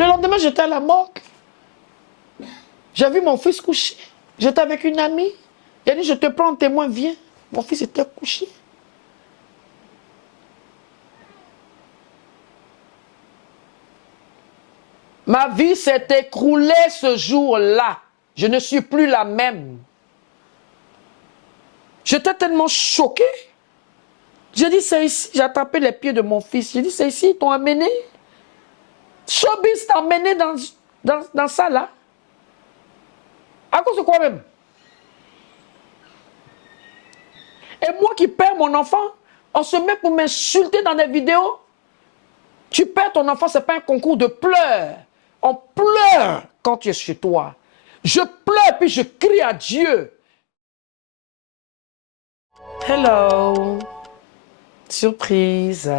Le lendemain, j'étais à la morgue. J'ai vu mon fils couché. J'étais avec une amie. Il a dit, je te prends en témoin, viens. Mon fils était couché. Ma vie s'est écroulée ce jour-là. Je ne suis plus la même. J'étais tellement choquée. J'ai dit, c'est ici. J'ai attrapé les pieds de mon fils. J'ai dit, c'est ici, ils t'ont amené. Showbiz t'a amené dans ça, là. À cause de quoi même? Et moi qui perds mon enfant, on se met pour m'insulter dans des vidéos. Tu perds ton enfant, ce n'est pas un concours de pleurs. On pleure quand tu es chez toi. Je pleure puis je crie à Dieu. Hello. Surprise.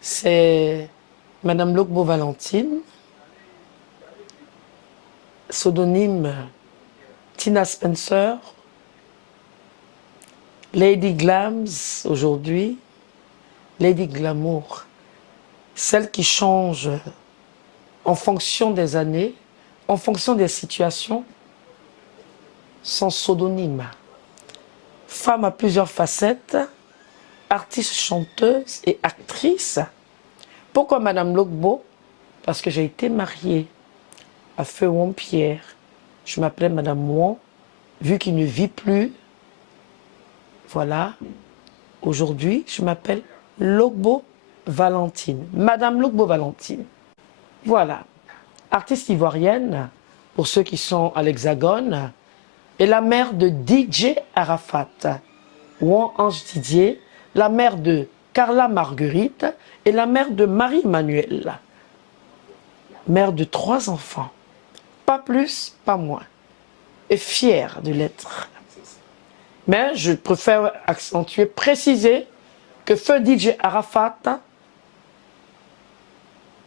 C'est Madame Logbo Valentine. Pseudonyme Tina Spencer. Lady Glams aujourd'hui. Lady Glamour. Celle qui change en fonction des années, en fonction des situations, son pseudonyme. Femme à plusieurs facettes, artiste, chanteuse et actrice. Pourquoi Madame Logbo? Parce que j'ai été mariée à Feu Wong Pierre. Je m'appelais Madame Wong, vu qu'il ne vit plus. Voilà. Aujourd'hui, je m'appelle Logbo Valentine. Madame Logbo Valentine. Voilà. Artiste ivoirienne, pour ceux qui sont à l'Hexagone, et la mère de DJ Arafat, Wong Ange Didier, la mère de Carla Marguerite et la mère de Marie-Emmanuelle. Mère de 3 enfants. Pas plus, pas moins. Et fière de l'être. Mais je préfère accentuer, préciser que feu DJ Arafat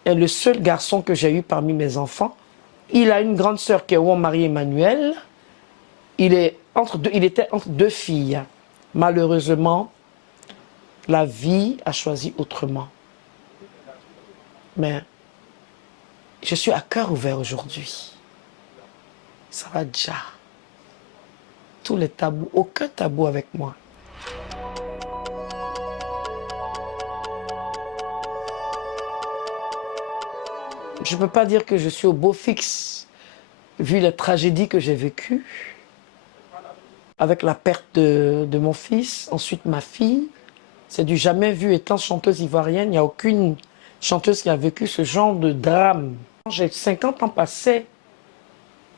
est le seul garçon que j'ai eu parmi mes enfants. Il a une grande sœur qui est Wong Marie-Emmanuelle. Il était entre 2 filles. Malheureusement, la vie a choisi autrement. Mais je suis à cœur ouvert aujourd'hui. Ça va déjà. Tous les tabous, aucun tabou avec moi. Je ne peux pas dire que je suis au beau fixe, vu la tragédie que j'ai vécue, avec la perte de mon fils, ensuite ma fille. C'est du jamais vu. Étant chanteuse ivoirienne, il n'y a aucune chanteuse qui a vécu ce genre de drame. J'ai 50 ans passés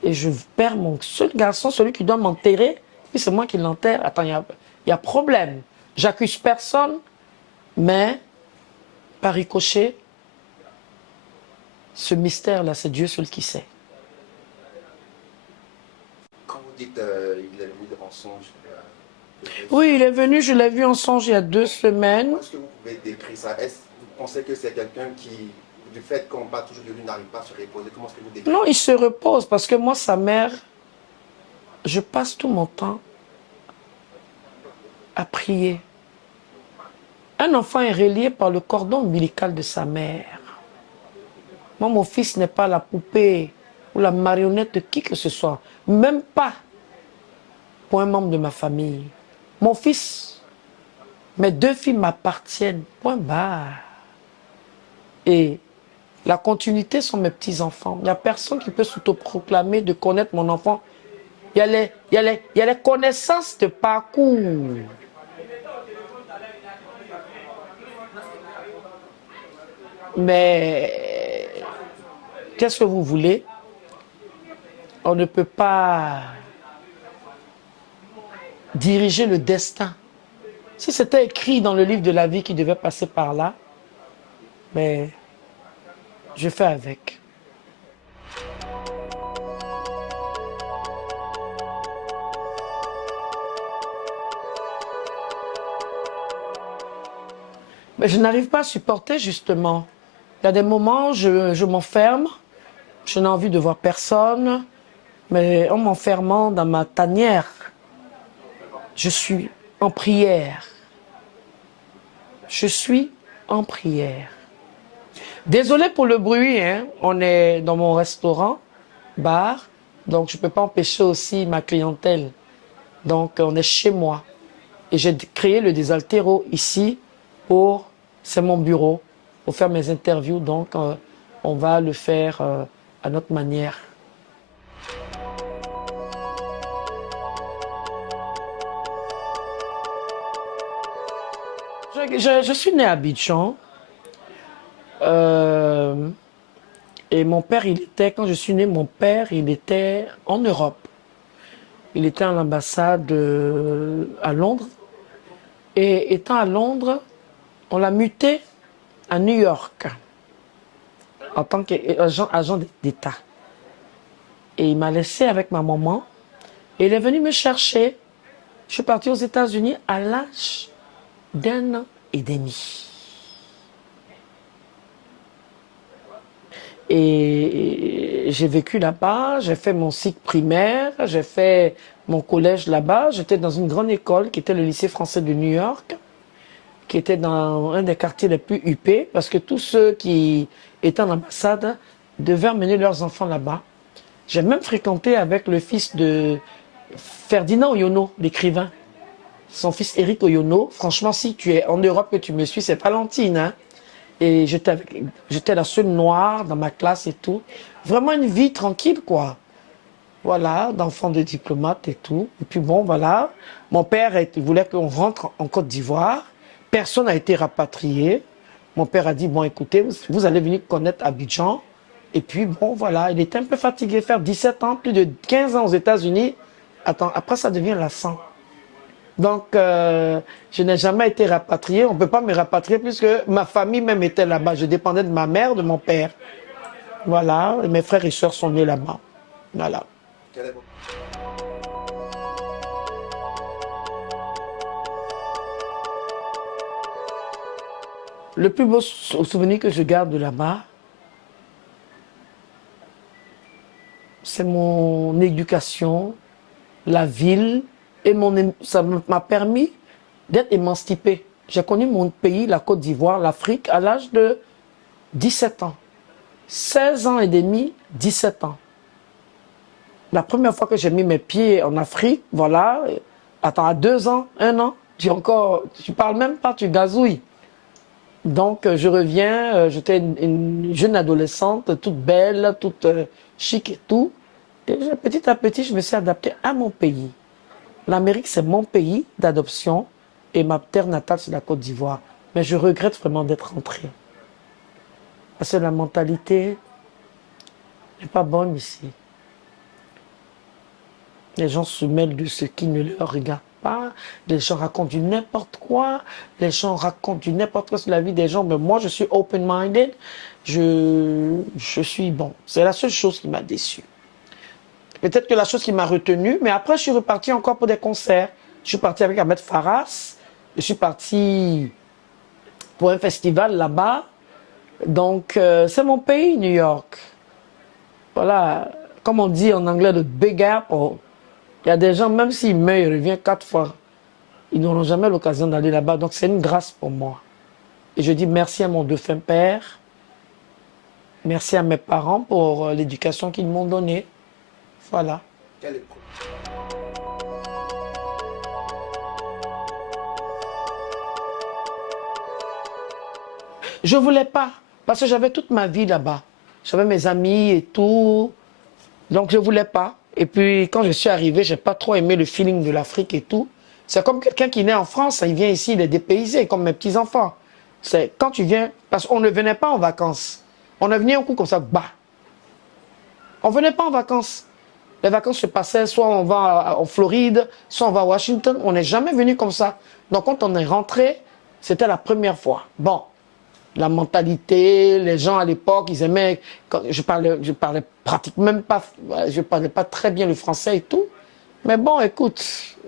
et je perds mon seul garçon, celui qui doit m'enterrer, puis c'est moi qui l'enterre. Attends, il y a problème. J'accuse personne, mais par ricochet, ce mystère-là, c'est Dieu seul qui sait. Quand vous dites il est venu en songe, oui, il est venu, je l'ai vu en songe il y a 2 semaines. comment est-ce que vous pouvez décrire ça? Est-ce que vous pensez que c'est quelqu'un qui, du fait qu'on parle toujours de lui, n'arrive pas à se reposer? Comment est-ce que vous décrivez? Non, il se repose parce que moi, sa mère, je passe tout mon temps à prier. Un enfant est relié par le cordon ombilical de sa mère. Moi, mon fils n'est pas la poupée ou la marionnette de qui que ce soit. Même pas pour un membre de ma famille. Mon fils, mes 2 filles m'appartiennent. Point barre. Et la continuité sont mes petits-enfants. Il n'y a personne qui peut s'autoproclamer de connaître mon enfant. Il y a les connaissances de parcours. Mais qu'est-ce que vous voulez? On ne peut pas diriger le destin. Si c'était écrit dans le livre de la vie qui devait passer par là, mais je fais avec. Mais je n'arrive pas à supporter justement. Il y a des moments, je m'enferme, je n'ai envie de voir personne, mais en m'enfermant dans ma tanière, je suis en prière. Je suis en prière. Désolé pour le bruit, hein. On est dans mon restaurant, bar, donc je ne peux pas empêcher aussi ma clientèle. Donc on est chez moi. Et j'ai créé le Désaltéro ici c'est mon bureau, pour faire mes interviews. Donc on va le faire à notre manière. Je suis né à Abidjan. Et mon père, quand je suis né, mon père, il était en Europe. Il était à l'ambassade à Londres. Et étant à Londres, on l'a muté à New York en tant qu'agent d'État. Et il m'a laissé avec ma maman. Et il est venu me chercher. Je suis partie aux États-Unis à l'âge d'1 an et demi. Et j'ai vécu là-bas, j'ai fait mon cycle primaire, j'ai fait mon collège là-bas. J'étais dans une grande école qui était le lycée français de New York, qui était dans un des quartiers les plus huppés, parce que tous ceux qui étaient en ambassade devaient emmener leurs enfants là-bas. J'ai même fréquenté avec le fils de Ferdinand Oyono, l'écrivain. Son fils Éric Oyono. Franchement, si tu es en Europe que tu me suis, c'est Valentine, hein. Et j'étais la seule noire dans ma classe et tout. Vraiment une vie tranquille, quoi. Voilà, d'enfant de diplomate et tout. Et puis bon, voilà. Mon père voulait qu'on rentre en Côte d'Ivoire. Personne n'a été rapatrié. Mon père a dit, bon, écoutez, vous allez venir connaître Abidjan. Et puis bon, voilà, il était un peu fatigué. Faire 17 ans, plus de 15 ans aux États-Unis. Attends, après ça devient lassant. Donc, je n'ai jamais été rapatrié. On ne peut pas me rapatrier puisque ma famille même était là-bas. Je dépendais de ma mère, de mon père. Voilà. Et mes frères et sœurs sont nés là-bas. Voilà. Le plus beau souvenir que je garde de là-bas, c'est mon éducation, la ville. Et ça m'a permis d'être émancipé. J'ai connu mon pays, la Côte d'Ivoire, l'Afrique, à l'âge de 17 ans. 16 ans et demi, 17 ans. La première fois que j'ai mis mes pieds en Afrique, voilà, attends, à 2 ans, 1 an, tu parles même pas, tu gazouilles. Donc je reviens, j'étais une jeune adolescente, toute belle, toute chic et tout. Et petit à petit, je me suis adaptée à mon pays. L'Amérique, c'est mon pays d'adoption et ma terre natale, c'est la Côte d'Ivoire. Mais je regrette vraiment d'être rentrée. Parce que la mentalité n'est pas bonne ici. Les gens se mêlent de ce qui ne leur regarde pas. Les gens racontent du n'importe quoi. Les gens racontent du n'importe quoi sur la vie des gens. Mais moi, je suis open-minded. Je suis bon. C'est la seule chose qui m'a déçu. Peut-être que la chose qui m'a retenu, mais après, je suis reparti encore pour des concerts. Je suis parti avec Ahmed Faras. Je suis parti pour un festival là-bas. Donc, c'est mon pays, New York. Voilà, comme on dit en anglais, le big apple. Il y a des gens, même s'ils meurent, ils reviennent 4 fois. Ils n'auront jamais l'occasion d'aller là-bas. Donc, c'est une grâce pour moi. Et je dis merci à mon défunt père. Merci à mes parents pour l'éducation qu'ils m'ont donnée. Voilà. Je ne voulais pas, parce que j'avais toute ma vie là-bas. J'avais mes amis et tout. Donc je ne voulais pas. Et puis quand je suis arrivé, je n'ai pas trop aimé le feeling de l'Afrique et tout. C'est comme quelqu'un qui naît en France, il vient ici, il est dépaysé, comme mes petits-enfants. C'est quand tu viens, parce qu'on ne venait pas en vacances. On est venu un coup comme ça, bah. On ne venait pas en vacances. Les vacances se passaient, soit on va en Floride, soit on va à Washington. On n'est jamais venu comme ça. Donc quand on est rentré, c'était la première fois. Bon, la mentalité, les gens à l'époque, ils aimaient... Je parlais pratiquement même pas... Je parlais pas très bien le français et tout. Mais bon, écoute,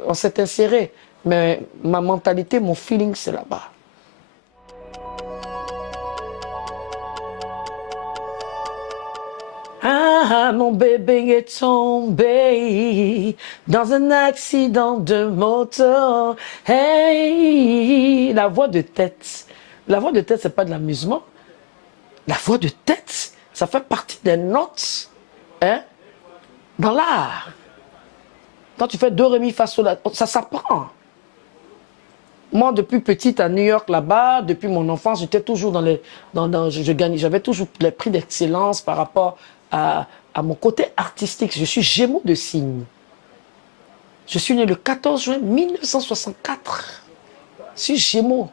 on s'est inséré. Mais ma mentalité, mon feeling, c'est là-bas. Ah, mon bébé est tombé dans un accident de moto. Hey, la voix de tête. La voix de tête, c'est pas de l'amusement. La voix de tête, ça fait partie des notes hein, dans l'art. Quand tu fais do, ré, mi, fa, sol, la, ça s'apprend. Moi, depuis petite à New York, là-bas, depuis mon enfance, j'étais toujours dans les... j'avais toujours les prix d'excellence par rapport à mon côté artistique. Je suis Gémeaux de signe. Je suis né le 14 juin 1964. Je suis Gémeaux.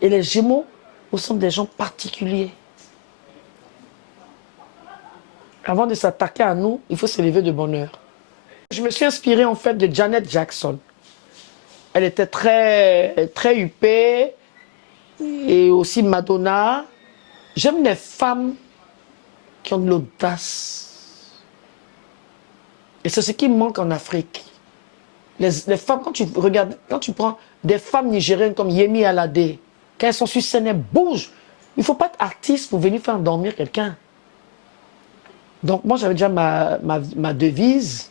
Et les Gémeaux, nous sommes des gens particuliers. Avant de s'attaquer à nous, il faut se lever de bonne heure. Je me suis inspirée en fait de Janet Jackson. Elle était très huppée. Et aussi Madonna. J'aime les femmes qui ont de l'audace. Et c'est ce qui manque en Afrique. Les femmes, quand tu regardes, quand tu prends des femmes nigériennes comme Yemi Alade, quand elles sont sur scène, elles bougent. Il ne faut pas être artiste pour venir faire dormir quelqu'un. Donc moi, j'avais déjà ma devise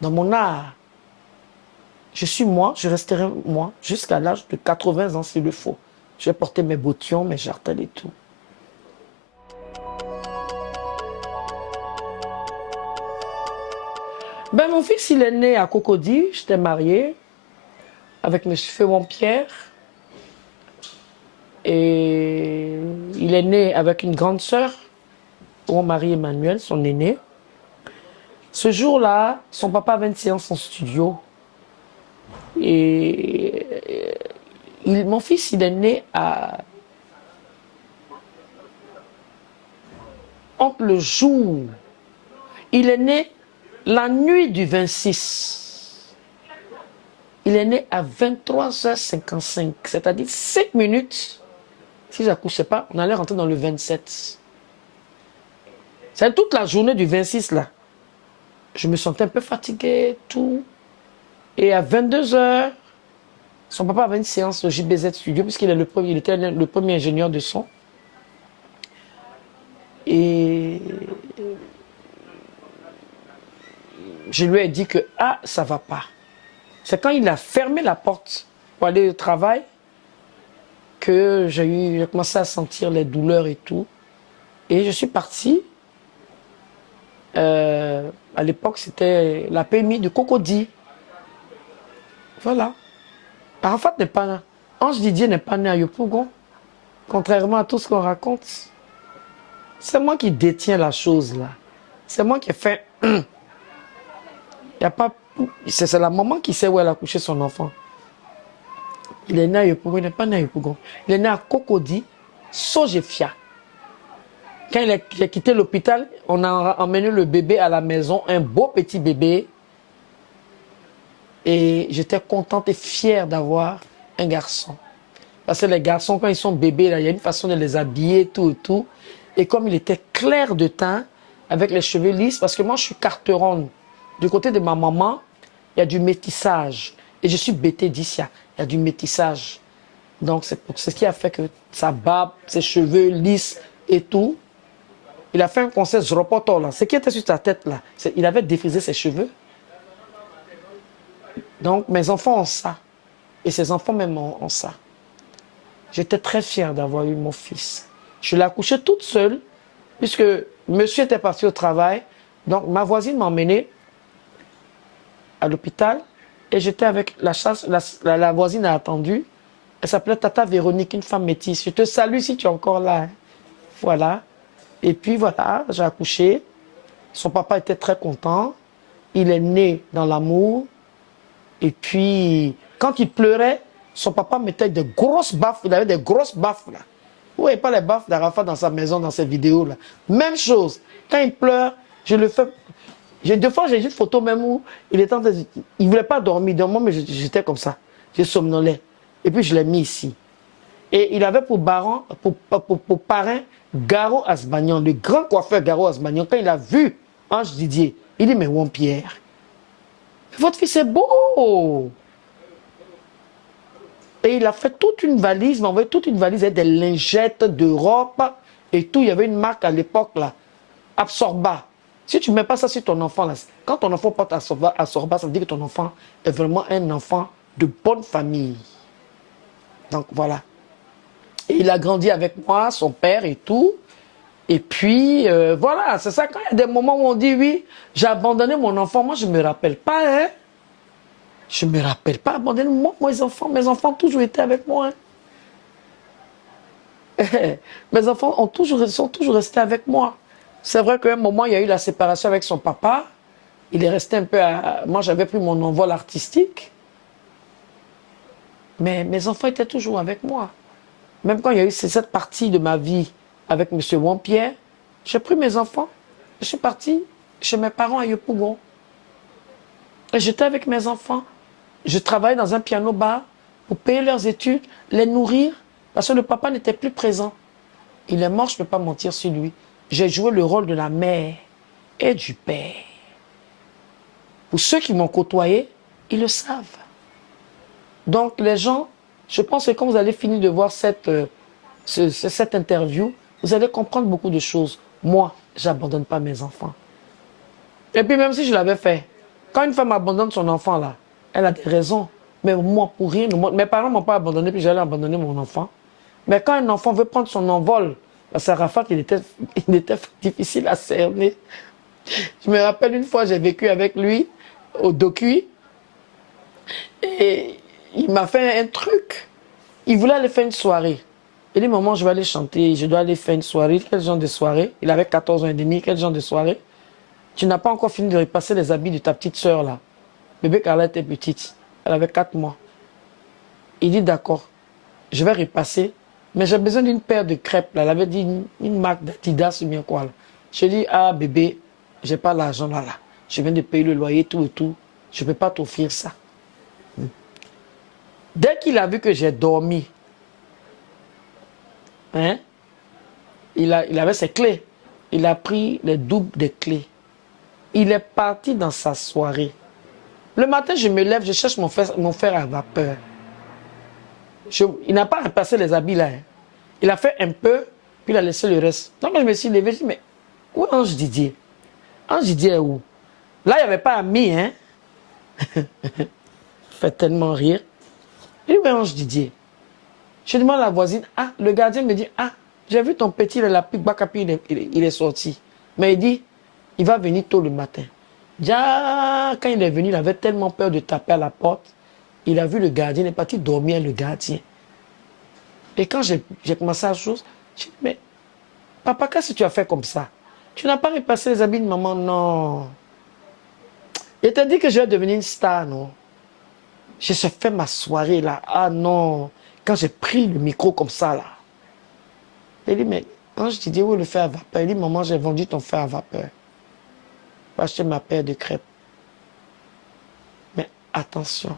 dans mon art. Je suis moi, je resterai moi jusqu'à l'âge de 80 ans s'il le faut. Je vais porter mes bottillons, mes jartelles et tout. Ben, mon fils, il est né à Cocody. J'étais mariée avec M. Fémon-Pierre. Et il est né avec une grande sœur, mon mari Emmanuel, son aîné. Ce jour-là, son papa avait une séance en studio. Et mon fils, il est né entre le jour. Il est né la nuit du 26. Il est né à 23h55, c'est-à-dire 5 minutes. Si je n'accouchais pas, on allait rentrer dans le 27. C'est toute la journée du 26 là. Je me sentais un peu fatigué, tout. Et à 22h, son papa avait une séance au JBZ Studio, puisqu'il est il était le premier ingénieur de son. Et je lui ai dit que, ah, ça ne va pas. C'est quand il a fermé la porte pour aller au travail que j'ai commencé à sentir les douleurs et tout. Et je suis partie. À l'époque, c'était la PMI de Cocody. Voilà. Arafat n'est pas là. Ange Didier n'est pas né à Yopougon. Contrairement à tout ce qu'on raconte. C'est moi qui détiens la chose là. C'est moi qui ai fait. Il y a pas. C'est la maman qui sait où elle a couché son enfant. Il est né à Yopougon, il n'est pas né à Yopougon. Il est né à Cocody, Sojefia. Quand il a quitté l'hôpital, on a emmené le bébé à la maison, un beau petit bébé. Et j'étais contente et fière d'avoir un garçon. Parce que les garçons, quand ils sont bébés, là, il y a une façon de les habiller, tout et tout. Et comme il était clair de teint, avec les cheveux lisses, parce que moi, je suis carteronne. Du côté de ma maman, il y a du métissage. Et je suis bêtée d'ici, il y a du métissage. Donc, c'est ce qui a fait que sa barbe, ses cheveux lisses et tout. Il a fait un concert Zropoto, là. Ce qui était sur sa tête, là, il avait défrisé ses cheveux. Donc, mes enfants ont ça. Et ses enfants même ont ça. J'étais très fière d'avoir eu mon fils. Je l'ai accouché toute seule, puisque monsieur était parti au travail. Donc, ma voisine m'a emmenée à l'hôpital. Et j'étais avec la voisine a attendu. Elle s'appelait Tata Véronique, une femme métisse. Je te salue si tu es encore là. Hein. Voilà. Et puis voilà, j'ai accouché. Son papa était très content. Il est né dans l'amour. Et puis, quand il pleurait, son papa mettait des grosses baffes. Il avait des grosses baffes là. Vous voyez pas les baffes d'Arafat dans sa maison, dans ses vidéos là. Même chose. Quand il pleure, je le fais. Deux fois, j'ai une photo même où il était il voulait pas dormir. Dans moi, mais j'étais comme ça. Je somnolais. Et puis, je l'ai mis ici. Et il avait pour parrain Garo Asbagnan, le grand coiffeur Garo Asbagnan. Quand il a vu Ange Didier, il dit, mais Juan Pierre, votre fils est beau. Et il a fait toute une valise, m'a envoyé toute une valise avec des lingettes d'Europe et tout. Il y avait une marque à l'époque, là, Absorba. Si tu ne mets pas ça sur ton enfant, là, quand ton enfant porte Absorba, ça veut dire que ton enfant est vraiment un enfant de bonne famille. Donc voilà. Et il a grandi avec moi, son père et tout. Et puis, voilà, c'est ça, quand il y a des moments où on dit, oui, j'ai abandonné mon enfant, moi, je ne me rappelle pas, hein. Je ne me rappelle pas abandonner mes enfants ont toujours été avec moi. Hein. Mes enfants sont toujours restés avec moi. C'est vrai qu'à un moment, il y a eu la séparation avec son papa. Il est resté un peu à... Moi, j'avais pris mon envol artistique. Mais mes enfants étaient toujours avec moi. Même quand il y a eu cette partie de ma vie avec M. Wampierre, j'ai pris mes enfants. Je suis partie chez mes parents à Yopougon. Et j'étais avec mes enfants. Je travaillais dans un piano-bar pour payer leurs études, les nourrir, parce que le papa n'était plus présent. Il est mort, je ne peux pas mentir sur lui. J'ai joué le rôle de la mère et du père. Pour ceux qui m'ont côtoyé, ils le savent. Donc les gens, je pense que quand vous allez finir de voir cette interview, vous allez comprendre beaucoup de choses. Moi, je n'abandonne pas mes enfants. Et puis même si je l'avais fait, quand une femme abandonne son enfant là, elle a des raisons. Mais moi, pour rien, mes parents ne m'ont pas abandonné, puis j'allais abandonner mon enfant. Mais quand un enfant veut prendre son envol, parce qu'Arafat, il était difficile à cerner. Je me rappelle une fois, j'ai vécu avec lui au Docuy. Et il m'a fait un truc. Il voulait aller faire une soirée. Il dit, maman, je vais aller chanter, je dois aller faire une soirée. Quel genre de soirée? Il avait 14 ans et demi, quel genre de soirée? Tu n'as pas encore fini de repasser les habits de ta petite soeur là. Bébé Carla était petite. Elle avait 4 mois. Il dit, d'accord, je vais repasser. Mais j'ai besoin d'une paire de crêpes. Là. Elle avait dit une marque d'Adidas ou bien quoi. Là. Je lui ai dit, ah bébé, j'ai pas l'argent là. Je viens de payer le loyer, tout et tout. Je ne peux pas t'offrir ça. Dès qu'il a vu que j'ai dormi, hein, il avait ses clés. Il a pris les doubles des clés. Il est parti dans sa soirée. Le matin, je me lève, je cherche mon fer à vapeur. Il n'a pas repassé les habits là. Hein. Il a fait un peu, puis il a laissé le reste. Donc je me suis levé, je dis, mais où est Ange Didier? Ange Didier est où? Là, il n'y avait pas ami, hein? Fait tellement rire. Je dis, où est Ange Didier? Je demande à la voisine, ah, le gardien me dit, ah, j'ai vu ton petit, la pique Bakapi, il est sorti. Mais il dit, il va venir tôt le matin. Déjà, quand il est venu, il avait tellement peur de taper à la porte. Il a vu le gardien, il est parti dormir le gardien. Et quand j'ai commencé à chose, je dis, mais papa, qu'est-ce que tu as fait comme ça? Tu n'as pas repassé les habits de maman? Non. Il t'a dit que je vais devenir une star, non? Je suis fait ma soirée là. Ah non. Quand j'ai pris le micro comme ça là. Il dit, mais Ange Didier, où est le fer à vapeur? Il dit, maman, j'ai vendu ton fer à vapeur. Je vais acheter ma paire de crêpes. Mais attention.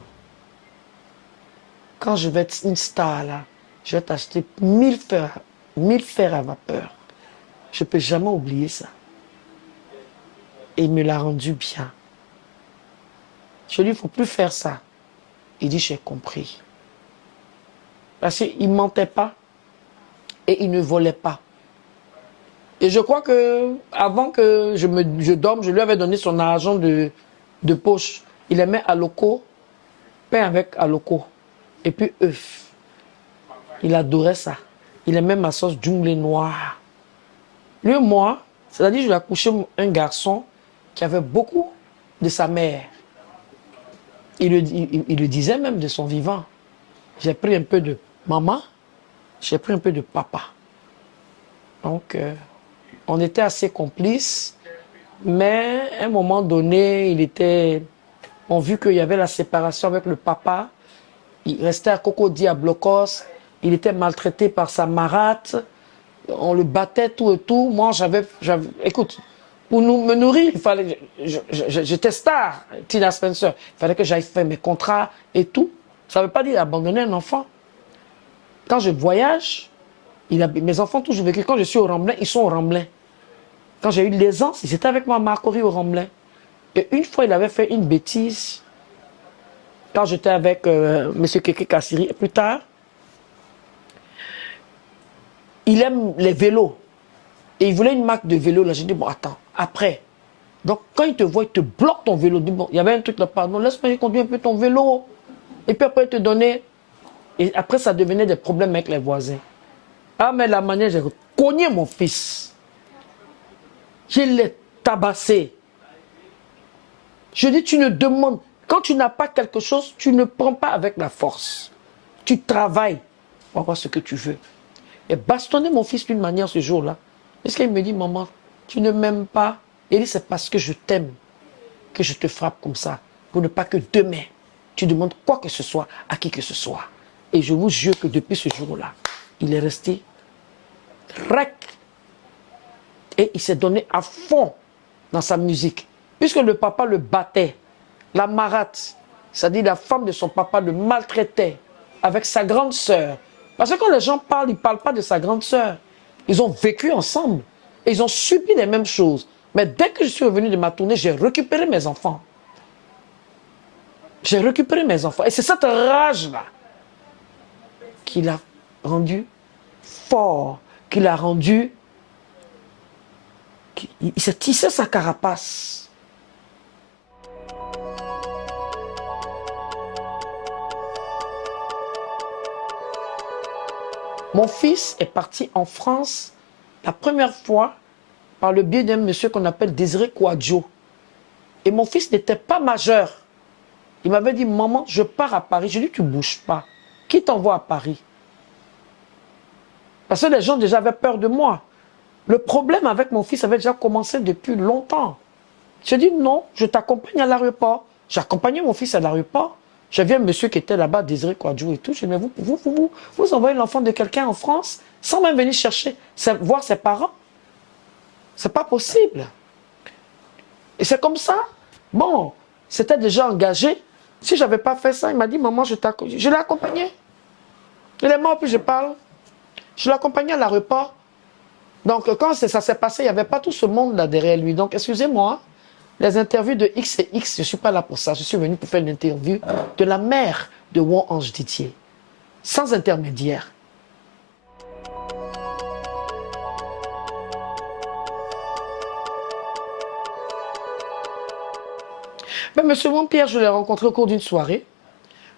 Quand je vais être une star là, je vais t'acheter 1000 fers à vapeur. Je ne peux jamais oublier ça. Et il me l'a rendu bien. Je lui ai dit, il ne faut plus faire ça. Il dit, j'ai compris. Parce qu'il ne mentait pas et il ne volait pas. Et je crois que avant que je dorme, je lui avais donné son argent de poche. Il aimait Aloko, pain avec Aloko. Et puis œuf. Il adorait ça. Il aimait ma sauce djunglé noire. Lui et moi, c'est-à-dire je lui ai accouché un garçon qui avait beaucoup de sa mère. Il le disait même de son vivant. J'ai pris un peu de maman, j'ai pris un peu de papa. Donc, on était assez complices, mais à un moment donné, on vu qu'il y avait la séparation avec le papa. Il restait à Cocody à Blocos. Il était maltraité par sa marate. On le battait tout et tout. Moi, écoute, pour me nourrir, il fallait, j'étais star, Tina Spencer. Il fallait que j'aille faire mes contrats et tout. Ça ne veut pas dire abandonner un enfant. Quand je voyage, mes enfants ont toujours vécu. Quand je suis au Ramblin, ils sont au Ramblin. Quand j'ai eu l'aisance, ils étaient avec moi à Marcory au Ramblin. Et une fois, il avait fait une bêtise. Quand j'étais avec M. Keke Kassiri, plus tard, il aime les vélos. Et il voulait une marque de vélo. Là, j'ai dit, bon, attends, après. Donc, quand il te voit, il te bloque ton vélo. Bon, il y avait un truc là, pardon, laisse-moi conduire un peu ton vélo. Et puis après, il te donnait. Et après, ça devenait des problèmes avec les voisins. Ah, mais la manière, j'ai cogné mon fils. Je l'ai tabassé. Je dis, tu ne demandes. Quand tu n'as pas quelque chose, tu ne prends pas avec la force. Tu travailles pour avoir ce que tu veux. Et bastonner mon fils d'une manière ce jour-là. Est-ce qu'il me dit, maman, tu ne m'aimes pas? Il dit, c'est parce que je t'aime que je te frappe comme ça. Pour ne pas que demain, tu demandes quoi que ce soit à qui que ce soit. Et je vous jure que depuis ce jour-là, il est resté rec. Et il s'est donné à fond dans sa musique. Puisque le papa le battait, la marate, c'est-à-dire la femme de son papa le maltraitait avec sa grande sœur. Parce que quand les gens parlent, ils ne parlent pas de sa grande sœur. Ils ont vécu ensemble. Et ils ont subi les mêmes choses. Mais dès que je suis revenu de ma tournée, j'ai récupéré mes enfants. J'ai récupéré mes enfants. Et c'est cette rage-là qui l'a rendu fort, qui l'a rendu... Il s'est tissé sa carapace. Mon fils est parti en France la première fois par le biais d'un monsieur qu'on appelle Désiré Kouadjo. Et mon fils n'était pas majeur. Il m'avait dit, maman, je pars à Paris. Je lui ai dit, tu ne bouges pas. Qui t'envoie à Paris? Parce que les gens déjà avaient peur de moi. Le problème avec mon fils avait déjà commencé depuis longtemps. Je dis non, je t'accompagne à l'aéroport. J'ai accompagné mon fils à l'aéroport. J'ai vu un monsieur qui était là-bas, Désiré Kouadjo et tout. Je dis, mais vous envoyez l'enfant de quelqu'un en France sans même venir chercher, voir ses parents. C'est pas possible. Et c'est comme ça. Bon, c'était déjà engagé. Si je n'avais pas fait ça, il m'a dit, maman, je l'ai accompagné. Il est mort, puis je parle. Je l'ai accompagné à l'aéroport. Donc, quand ça s'est passé, il n'y avait pas tout ce monde-là derrière lui. Donc, excusez-moi, les interviews de X et X, je ne suis pas là pour ça. Je suis venu pour faire l'interview de la mère de Won Ange Didier, sans intermédiaire. Mais M. Won-Pierre, je l'ai rencontré au cours d'une soirée,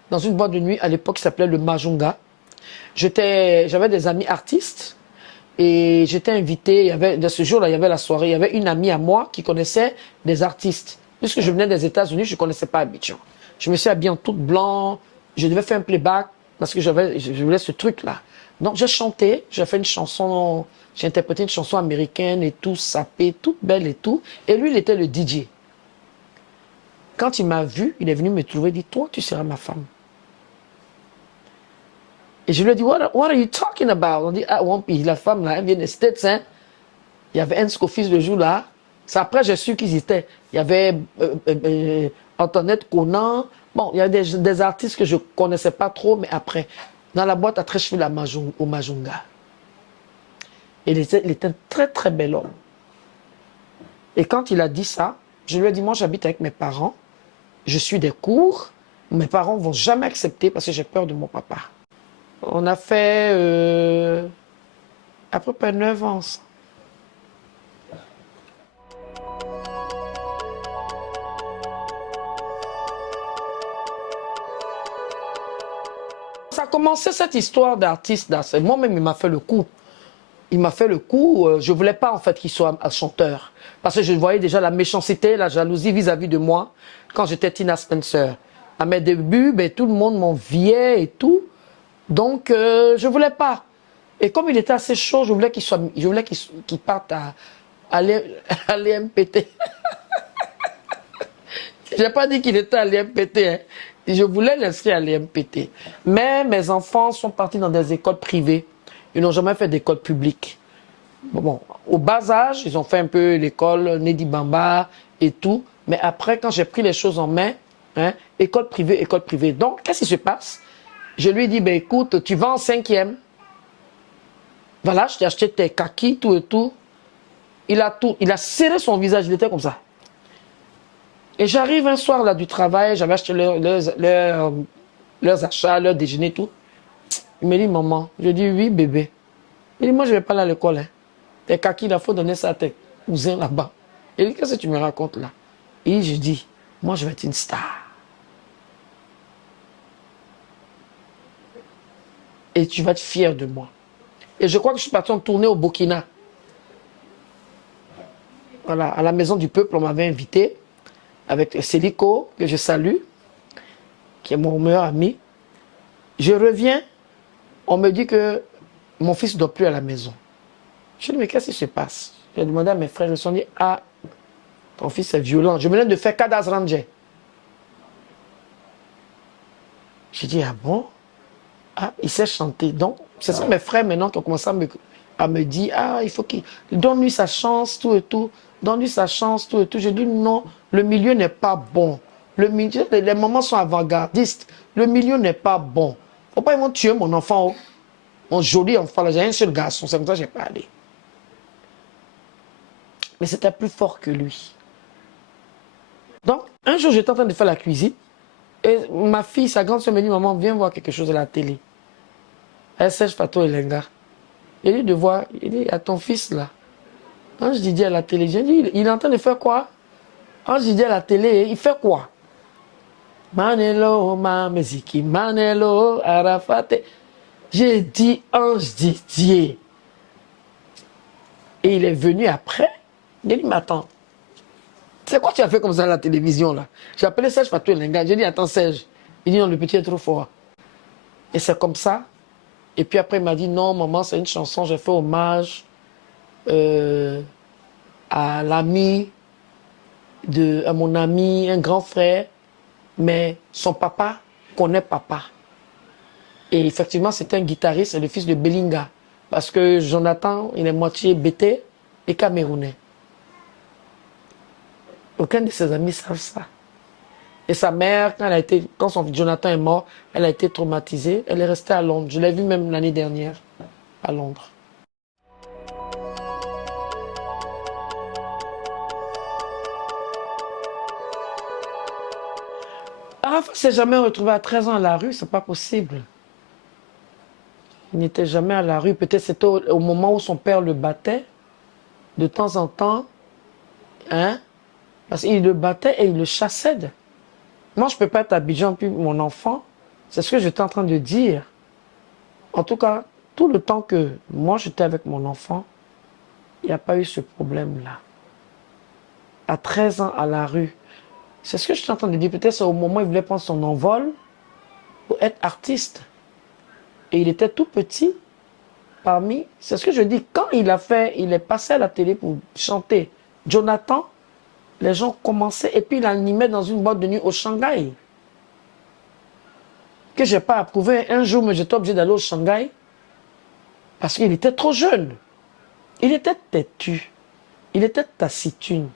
dans une boîte de nuit à l'époque qui s'appelait le Majunga. J'avais des amis artistes. Et j'étais invité, de ce jour-là, il y avait la soirée, il y avait une amie à moi qui connaissait des artistes. Puisque je venais des États-Unis, je ne connaissais pas Abidjan. Je me suis habillé en toute blanc, je devais faire un playback parce que je voulais ce truc-là. Donc j'ai chanté, j'ai fait une chanson, j'ai interprété une chanson américaine et tout, sapé, toute belle et tout. Et lui, il était le DJ. Quand il m'a vu, il est venu me trouver, il dit, toi, tu seras ma femme. Et je lui ai dit, what are you talking about? On dit, ah, Wampi, la femme là, elle vient des States, hein. Il y avait Hans Kofis le jour-là. C'est après, j'ai su qu'ils étaient. Il y avait Antoinette Conan. Bon, il y a des artistes que je ne connaissais pas trop, mais après, dans la boîte à Trècheville au Majunga. Il était un très, très bel homme. Et quand il a dit ça, je lui ai dit, moi, j'habite avec mes parents. Je suis des cours. Mes parents ne vont jamais accepter parce que j'ai peur de mon papa. On a fait à peu près 9 ans. Ça a commencé cette histoire d'artiste. Moi-même, il m'a fait le coup. Il m'a fait le coup. Je ne voulais pas en fait qu'il soit un chanteur. Parce que je voyais déjà la méchanceté, la jalousie vis-à-vis de moi quand j'étais Tina Spencer. À mes débuts, ben, tout le monde m'enviait et tout. Donc, je ne voulais pas. Et comme il était assez chaud, je voulais qu'il parte à l'IMPT. Je n'ai pas dit qu'il était à l'IMPT. Hein. Je voulais l'inscrire à l'IMPT. Mais mes enfants sont partis dans des écoles privées. Ils n'ont jamais fait d'école publique. Bon, au bas âge, ils ont fait un peu l'école Nedi Bamba et tout. Mais après, quand j'ai pris les choses en main, hein, école privée, école privée. Donc, qu'est-ce qui se passe? Je lui ai dit, ben, écoute, tu vas en 5e. Voilà, je t'ai acheté tes kakis, tout et tout. Il a serré son visage, il était comme ça. Et j'arrive un soir là du travail, j'avais acheté leurs achats, leur déjeuner, tout. Il me dit, maman, je dis, oui, bébé. Il dit, moi, je ne vais pas aller à l'école. Hein. Tes kakis, il faut donner ça à tes cousins là-bas. Il dit, qu'est-ce que tu me racontes là? Et je dis, moi, je vais être une star. Et tu vas être fier de moi. Et je crois que je suis parti en tournée au Burkina. Voilà, à la Maison du Peuple, on m'avait invité avec Célico, que je salue, qui est mon meilleur ami. Je reviens, on me dit que mon fils ne dort plus à la maison. Je dis, mais qu'est-ce qui se passe? J'ai demandé à mes frères, ils me sont dit, ah, ton fils est violent. Je venais de faire Kadas Ranger. J'ai dit, ah bon? Ah, il sait chanter. Donc, ce sont mes frères maintenant qui ont commencé à me dire, ah, il faut qu'il donne-lui sa chance, tout et tout. Donne-lui sa chance, tout et tout. J'ai dit, non, le milieu n'est pas bon. Le milieu, les mamans sont avant-gardistes. Le milieu n'est pas bon. Faut pas, ils vont tuer mon enfant, mon joli enfant. J'ai un seul garçon, c'est comme ça que j'ai parlé. Mais c'était plus fort que lui. Donc, un jour, j'étais en train de faire la cuisine. Et ma fille, sa grande soeur me dit, maman, viens voir quelque chose à la télé. Elle sèche Fatou Elenga. Il dit de voir, il dit, à ton fils là. Ange Didier à la télé. J'ai dit, il est en train de faire quoi? Ange Didier à la télé, il fait quoi? Manelo, Mameziki, Manelo, Arafate. J'ai dit Ange Didier. Et il est venu après. Il dit, mais attends, c'est quoi tu as fait comme ça à la télévision là? J'ai appelé Serge Fatou Elenga. J'ai dit, attends Serge. Il dit, non, le petit est trop fort. Et c'est comme ça. Et puis après, il m'a dit, non, maman, c'est une chanson, j'ai fait hommage à l'ami, à mon ami, un grand frère, mais son papa connaît papa. Et effectivement, c'était un guitariste, le fils de Belinga. Parce que Jonathan, il est moitié bété et camerounais. Aucun de ses amis savent ça. Et sa mère, quand son Jonathan est mort, elle a été traumatisée. Elle est restée à Londres. Je l'ai vue même l'année dernière à Londres. Arafat ne s'est jamais retrouvé à 13 ans à la rue, c'est pas possible. Il n'était jamais à la rue. Peut-être c'était au moment où son père le battait, de temps en temps, hein, parce qu'il le battait et il le chassait. Moi, je ne peux pas être à Abidjan puis mon enfant. C'est ce que j'étais en train de dire. En tout cas, tout le temps que moi j'étais avec mon enfant, il n'y a pas eu ce problème-là. À 13 ans à la rue. C'est ce que je suis en train de dire. Peut-être c'est au moment où il voulait prendre son envol pour être artiste. Et il était tout petit parmi. C'est ce que je dis. Quand il est passé à la télé pour chanter Jonathan, les gens commençaient et puis il animait dans une boîte de nuit au Shanghai. Que je n'ai pas approuvé. Un jour, mais j'étais obligé d'aller au Shanghai parce qu'il était trop jeune. Il était têtu. Il était taciturne.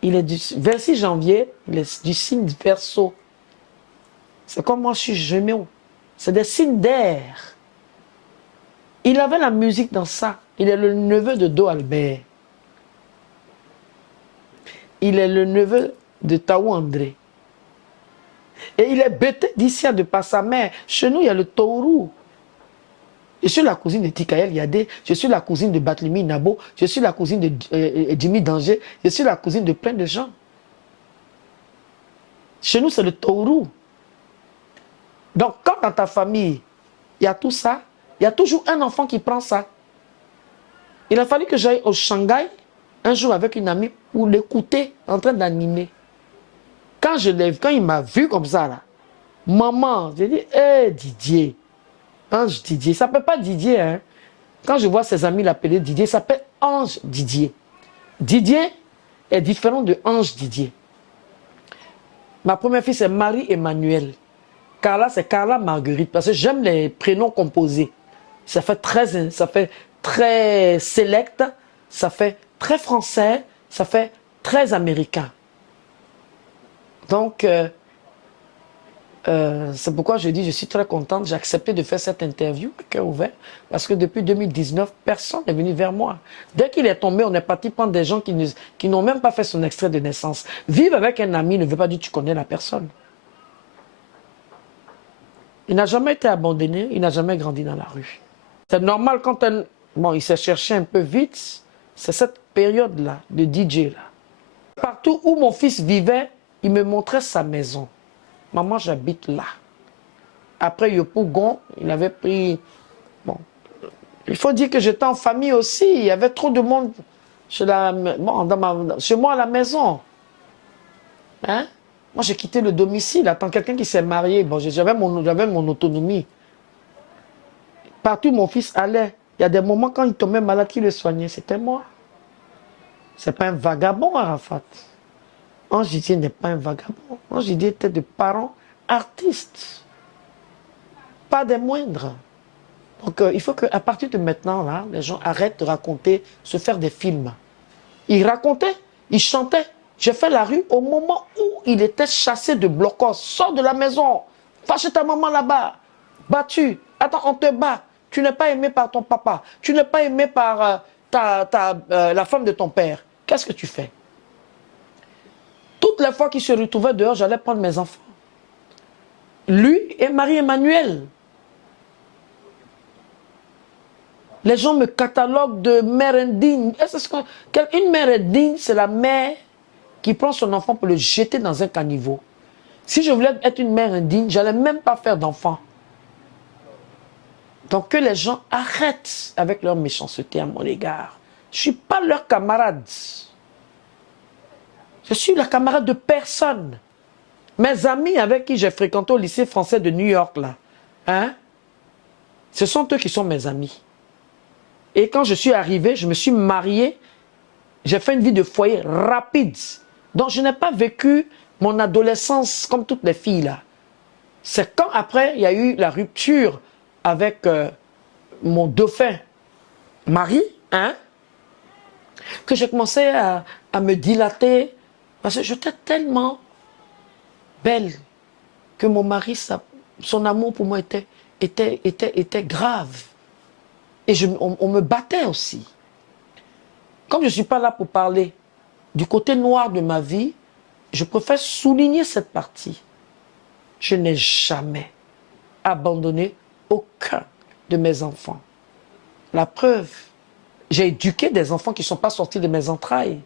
Il est du 26 janvier, il est du signe Verseau. C'est comme moi, je suis Gémeaux. C'est des signes d'air. Il avait la musique dans ça. Il est le neveu de Do Albert. Il est le neveu de Taou André. Et il est bêté d'ici de par sa mère. Chez nous, il y a le Tourou. Je suis la cousine de Tikaël Yadé, je suis la cousine de Batlimi Nabo, je suis la cousine de Jimmy Danger, je suis la cousine de plein de gens. Chez nous, c'est le Tourou. Donc, quand dans ta famille, il y a tout ça, il y a toujours un enfant qui prend ça. Il a fallu que j'aille au Shanghai un jour avec une amie pour l'écouter en train d'animer. Quand il m'a vu comme ça, là, maman, j'ai dit, hé Didier, Ange Didier, ça ne s'appelle pas Didier, hein. Quand je vois ses amis l'appeler Didier, ça s'appelle Ange Didier. Didier est différent de Ange Didier. Ma première fille, c'est Marie-Emmanuelle. Carla, c'est Carla Marguerite, parce que j'aime les prénoms composés. Ça fait très select, ça fait très français, ça fait très américain. Donc, c'est pourquoi je dis je suis très contente. J'ai accepté de faire cette interview, cœur ouvert, parce que depuis 2019, personne n'est venu vers moi. Dès qu'il est tombé, on est parti prendre des gens qui n'ont même pas fait son extrait de naissance. Vivre avec un ami ne veut pas dire que tu connais la personne. Il n'a jamais été abandonné, il n'a jamais grandi dans la rue. C'est normal quand il s'est cherché un peu vite, c'est cette période-là, de DJ là. Partout où mon fils vivait, il me montrait sa maison. Maman, j'habite là. Après Yopougon, il avait pris Il faut dire que j'étais en famille aussi. Il y avait trop de monde chez, chez moi à la maison. Hein? Moi, j'ai quitté le domicile. Attends, quelqu'un qui s'est marié. Bon, j'avais mon autonomie. Partout, mon fils allait. Il y a des moments quand il tombait malade, qui le soignait. C'était moi. C'est pas un vagabond, Arafat. Ange Didier n'est pas un vagabond. Ange Didier était de parents artistes. Pas des moindres. Donc, il faut qu'à partir de maintenant, là, les gens arrêtent de raconter, se faire des films. Il racontait, il chantait. J'ai fait la rue au moment où il était chassé de blocos. Sors de la maison, va chez ta maman là-bas, battu. Attends, on te bat. Tu n'es pas aimé par ton papa. Tu n'es pas aimé par la femme de ton père. Qu'est-ce que tu fais? Toutes les fois qu'il se retrouvait dehors, j'allais prendre mes enfants. Lui et Marie-Emmanuel. Les gens me cataloguent de mère indigne. Une mère indigne, c'est la mère qui prend son enfant pour le jeter dans un caniveau. Si je voulais être une mère indigne, je n'allais même pas faire d'enfant. Donc que les gens arrêtent avec leur méchanceté à mon égard. Je ne suis pas leur camarade. Je suis la camarade de personne. Mes amis avec qui j'ai fréquenté au lycée français de New York, là, hein, ce sont eux qui sont mes amis. Et quand je suis arrivé, je me suis marié, j'ai fait une vie de foyer rapide. Donc je n'ai pas vécu mon adolescence comme toutes les filles là. C'est quand après, il y a eu la rupture avec mon dauphin mari, hein, que j'ai commencé à me dilater. Parce que j'étais tellement belle que mon mari, son amour pour moi était grave. Et on me battait aussi. Comme je ne suis pas là pour parler du côté noir de ma vie, je préfère souligner cette partie. Je n'ai jamais abandonné aucun de mes enfants. La preuve, j'ai éduqué des enfants qui ne sont pas sortis de mes entrailles.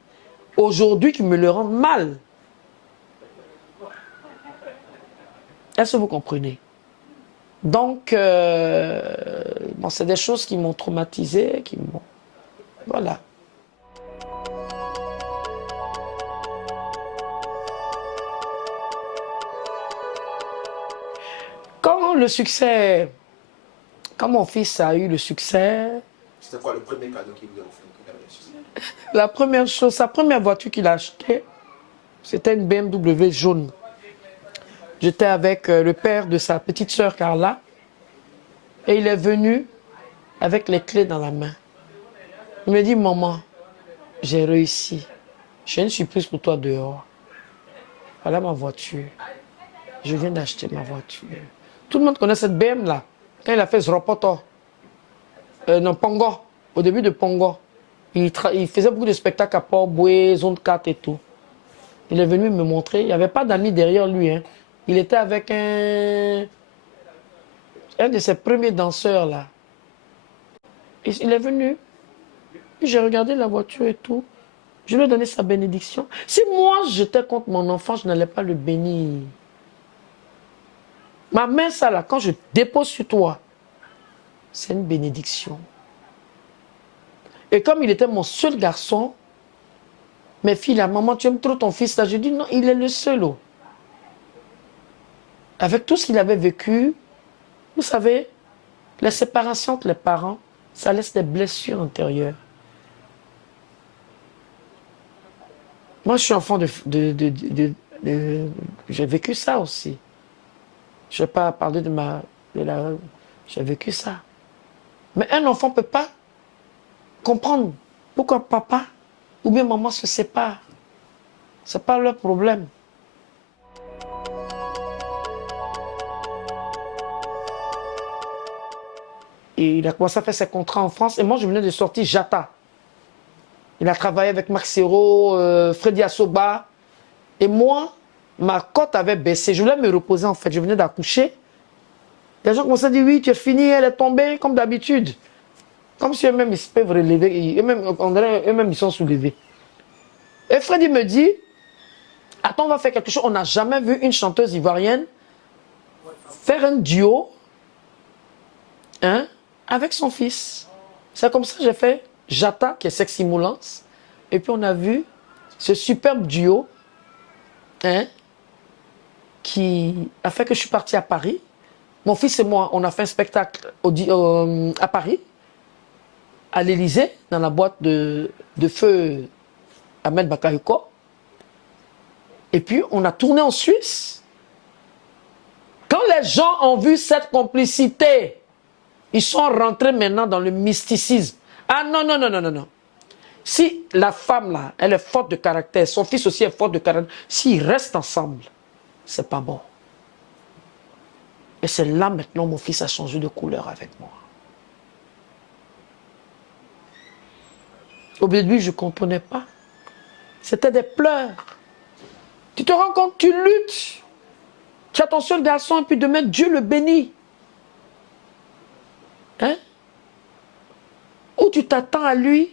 Aujourd'hui, qui me le rendent mal. Est-ce que vous comprenez? Donc, bon, c'est des choses qui m'ont traumatisé, qui m'ont... Voilà. Quand le succès... Quand mon fils a eu le succès... C'était quoi le premier cadeau qu'il vous a offert? La première chose, sa première voiture qu'il a achetée, c'était une BMW jaune. J'étais avec le père de sa petite sœur Carla et il est venu avec les clés dans la main. Il me dit, maman, j'ai réussi. J'ai une surprise pour toi dehors. Voilà ma voiture. Je viens d'acheter ma voiture. Tout le monde connaît cette BM là. Quand il a fait Zropoto, non, Pongo, au début de Pongo, il faisait beaucoup de spectacles à Port-Boué, Zone 4 et tout. Il est venu me montrer. Il n'y avait pas d'amis derrière lui. Hein. Il était avec un de ses premiers danseurs là. Et il est venu. J'ai regardé la voiture et tout. Je lui ai donné sa bénédiction. Si moi j'étais contre mon enfant, je n'allais pas le bénir. Ma main, ça là, quand je dépose sur toi, c'est une bénédiction. Et comme il était mon seul garçon, mes filles, la maman, tu aimes trop ton fils là. Je dis non, il est le seul. Oh. Avec tout ce qu'il avait vécu, vous savez, les séparations entre les parents, ça laisse des blessures intérieures. Moi, je suis enfant j'ai vécu ça aussi. Je ne vais pas parler j'ai vécu ça. Mais un enfant ne peut pas comprendre pourquoi papa ou bien maman se séparent. Ce n'est pas leur problème. Et il a commencé à faire ses contrats en France. Et moi, je venais de sortir Jata. Il a travaillé avec Max Hero, Freddy Asoba. Et moi, ma cote avait baissé. Je voulais me reposer en fait. Je venais d'accoucher. Les gens commençaient à dire, oui, tu es fini, elle est tombée, comme d'habitude. Comme si eux-mêmes, ils peuvent relever. Eux-mêmes, ils sont soulevés. Et Freddy me dit, attends, on va faire quelque chose. On n'a jamais vu une chanteuse ivoirienne faire un duo, hein, avec son fils. C'est comme ça que j'ai fait Jata, qui est Sexy Moulance. Et puis on a vu ce superbe duo, hein, qui a fait que je suis partie à Paris. Mon fils et moi, on a fait un spectacle à Paris, à l'Élysée, dans la boîte de feu Ahmed Bakayoko. Et puis, on a tourné en Suisse. Quand les gens ont vu cette complicité, ils sont rentrés maintenant dans le mysticisme. Ah non, non, non, non, non, non. Si la femme, là, elle est forte de caractère, son fils aussi est fort de caractère, s'ils restent ensemble, c'est pas bon. Et c'est là maintenant mon fils a changé de couleur avec moi. Au début, je ne comprenais pas. C'était des pleurs. Tu te rends compte, tu luttes. Tu as ton seul garçon et puis demain, Dieu le bénit. Hein? Où tu t'attends à lui,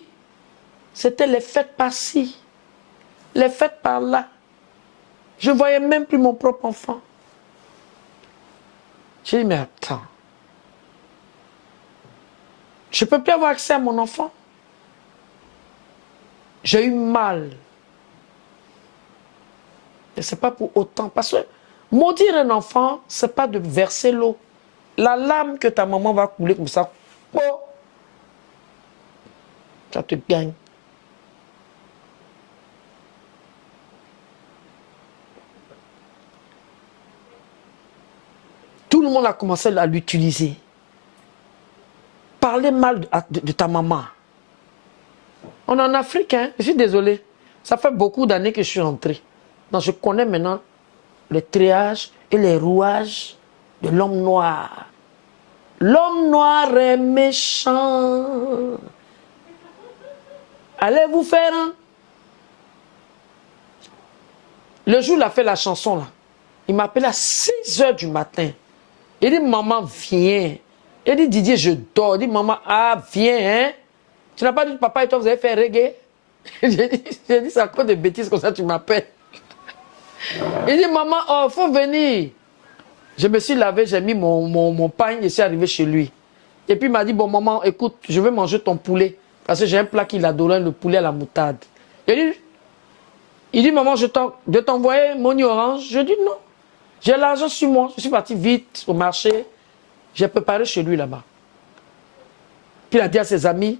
c'était les fêtes par-ci, les fêtes par-là. Je ne voyais même plus mon propre enfant. J'ai dit, mais attends. Je ne peux plus avoir accès à mon enfant. J'ai eu mal. Et ce n'est pas pour autant. Parce que maudire un enfant, ce n'est pas de verser l'eau. La lame que ta maman va couler comme ça, oh, ça te gagne. Tout le monde a commencé à l'utiliser. Parler mal de ta maman. On est en Afrique, hein? Je suis désolé. Ça fait beaucoup d'années que je suis rentré. Donc je connais maintenant les tréages et les rouages de l'homme noir. L'homme noir est méchant. Allez vous faire un. Le jour où il a fait la chanson, là, il m'a appelé à 6 h du matin. Il dit, maman, viens. Il dit, Didier, je dors. Il dit, maman, ah, viens, hein. Tu n'as pas dit, papa et toi, vous avez fait reggae? J'ai dit, c'est à cause de bêtises comme ça, tu m'appelles. Il dit, maman, oh, il faut venir. Je me suis lavé, j'ai mis mon pain et je suis arrivé chez lui. Et puis il m'a dit, bon, maman, écoute, je veux manger ton poulet. Parce que j'ai un plat qu'il adorait, le poulet à la moutarde. Il dit, maman, je t'envoyer mon orange. Je dis, non. J'ai l'argent sur moi. Je suis parti vite au marché. J'ai préparé chez lui là-bas. Puis il a dit à ses amis,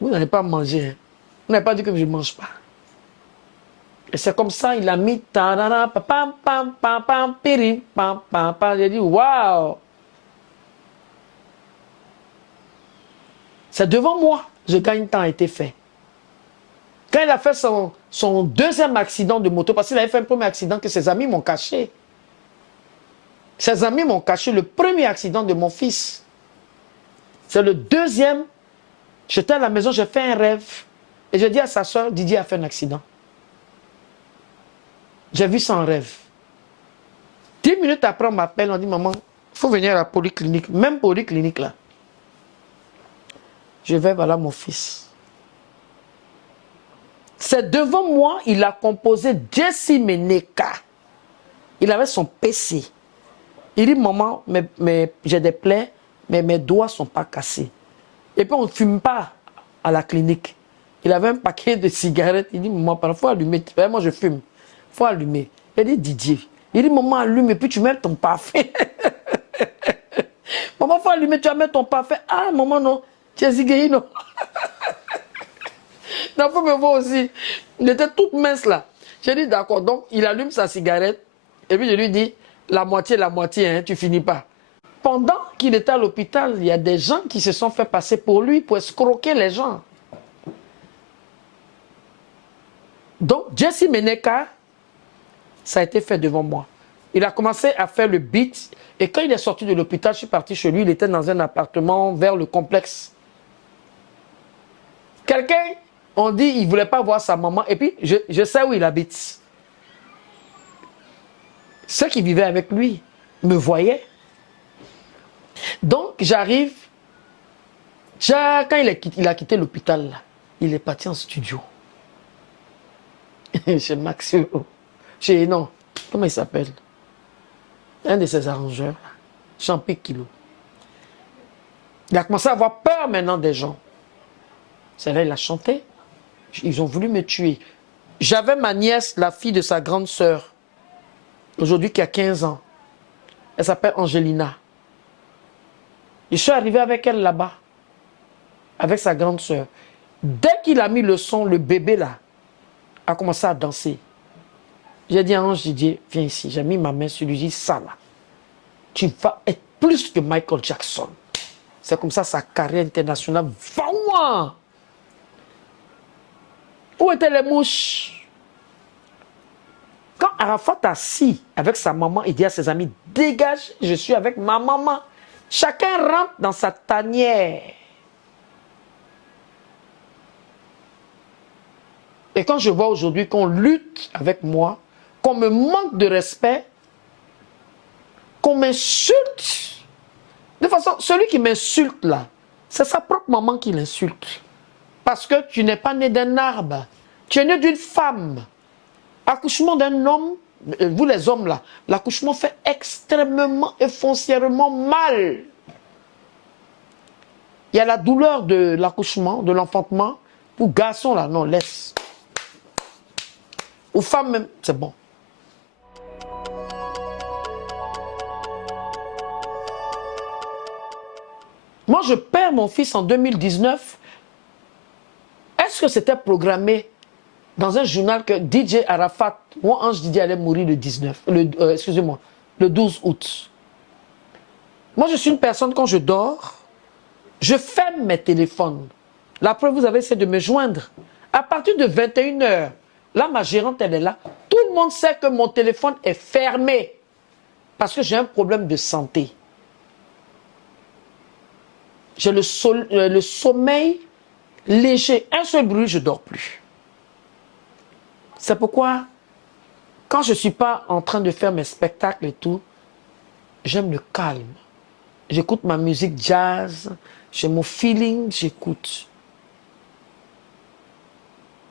vous n'allez pas manger. Hein. Vous n'avez pas dit que je ne mange pas. Et c'est comme ça, il a mis tarara, pam, pam, pam, pam, pirim, pam, pam, pam. J'ai dit, waouh! C'est devant moi, je gagne temps a été fait. Quand il a fait son deuxième accident de moto, parce qu'il avait fait un premier accident que ses amis m'ont caché. Ses amis m'ont caché le premier accident de mon fils. C'est le deuxième. J'étais à la maison, j'ai fait un rêve. Et j'ai dit à sa soeur, Didier a fait un accident. J'ai vu ça en rêve. 10 minutes après, on m'appelle, on dit, maman, il faut venir à la polyclinique. Même polyclinique là. Je vais, voilà mon fils. C'est devant moi, il a composé Jesse Meneka. Il avait son PC. Il dit, maman, j'ai des plaies, mais mes doigts ne sont pas cassés. Et puis on ne fume pas à la clinique. Il avait un paquet de cigarettes. Il dit, maman, il faut allumer. Moi, je fume. Il faut allumer. Il dit, Didier. Il dit, maman, allume et puis tu mets ton parfum. Maman, il faut allumer, tu vas mettre ton parfum. Ah, maman, non. Tu es zigué, non. Non, il faut me voir aussi. Il était toute mince là. J'ai dit, d'accord. Donc, il allume sa cigarette. Et puis, je lui dis, la moitié, hein, tu finis pas. Pendant qu'il était à l'hôpital, il y a des gens qui se sont fait passer pour lui, pour escroquer les gens. Donc, Jesse Meneka, ça a été fait devant moi. Il a commencé à faire le beat. Et quand il est sorti de l'hôpital, je suis parti chez lui. Il était dans un appartement vers le complexe. Quelqu'un, on dit, il ne voulait pas voir sa maman. Et puis, je sais où il habite. Ceux qui vivaient avec lui me voyaient. Donc, j'arrive. Quand il a quitté l'hôpital, il est parti en studio. Chez Maxio. Non, comment il s'appelle? Un de ses arrangeurs. Champi Kilo. Il a commencé à avoir peur maintenant des gens. Celle-là, il a chanté. Ils ont voulu me tuer. J'avais ma nièce, la fille de sa grande sœur, aujourd'hui qui a 15 ans. Elle s'appelle Angelina. Je suis arrivé avec elle là-bas, avec sa grande sœur. Dès qu'il a mis le son, le bébé là, a commencé à danser. J'ai dit à Ange Didier, viens ici. J'ai mis ma main sur lui, j'ai dit, ça là, tu vas être plus que Michael Jackson. C'est comme ça sa carrière internationale va loin. Où étaient les mouches? Quand Arafat assis avec sa maman, il dit à ses amis, dégagez, je suis avec ma maman. Chacun rentre dans sa tanière. Et quand je vois aujourd'hui qu'on lutte avec moi, qu'on me manque de respect, qu'on m'insulte, de toute façon, celui qui m'insulte là, c'est sa propre maman qui l'insulte. Parce que tu n'es pas né d'un arbre, tu es né d'une femme. Accouchement d'un homme, vous les hommes là, l'accouchement fait extrêmement et foncièrement mal. Il y a la douleur de l'accouchement, de l'enfantement. Pour garçons là, non, laisse. Aux femmes même, c'est bon. Moi, je perds mon fils en 2019. Est-ce que c'était programmé dans un journal que DJ Arafat, moi, Ange Didier allait mourir le 19, excusez-moi, le 12 août. Moi, je suis une personne, quand je dors, je ferme mes téléphones. La preuve, vous avez essayé de me joindre. À partir de 21 h, là, ma gérante, elle est là. Tout le monde sait que mon téléphone est fermé parce que j'ai un problème de santé. J'ai le sommeil léger. Un seul bruit, je ne dors plus. C'est pourquoi, quand je ne suis pas en train de faire mes spectacles et tout, j'aime le calme. J'écoute ma musique jazz, j'ai mon feeling, j'écoute.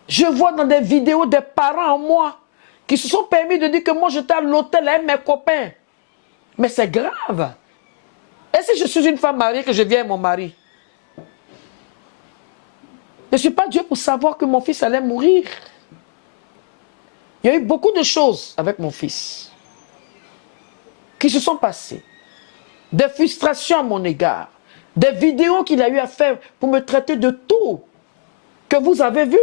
Je vois dans des vidéos des parents en moi qui se sont permis de dire que moi j'étais à l'hôtel avec mes copains. Mais c'est grave. Et si je suis une femme mariée, que je viens avec mon mari? Je ne suis pas Dieu pour savoir que mon fils allait mourir. Il y a eu beaucoup de choses avec mon fils qui se sont passées. Des frustrations à mon égard. Des vidéos qu'il a eu à faire pour me traiter de tout. Que vous avez vu.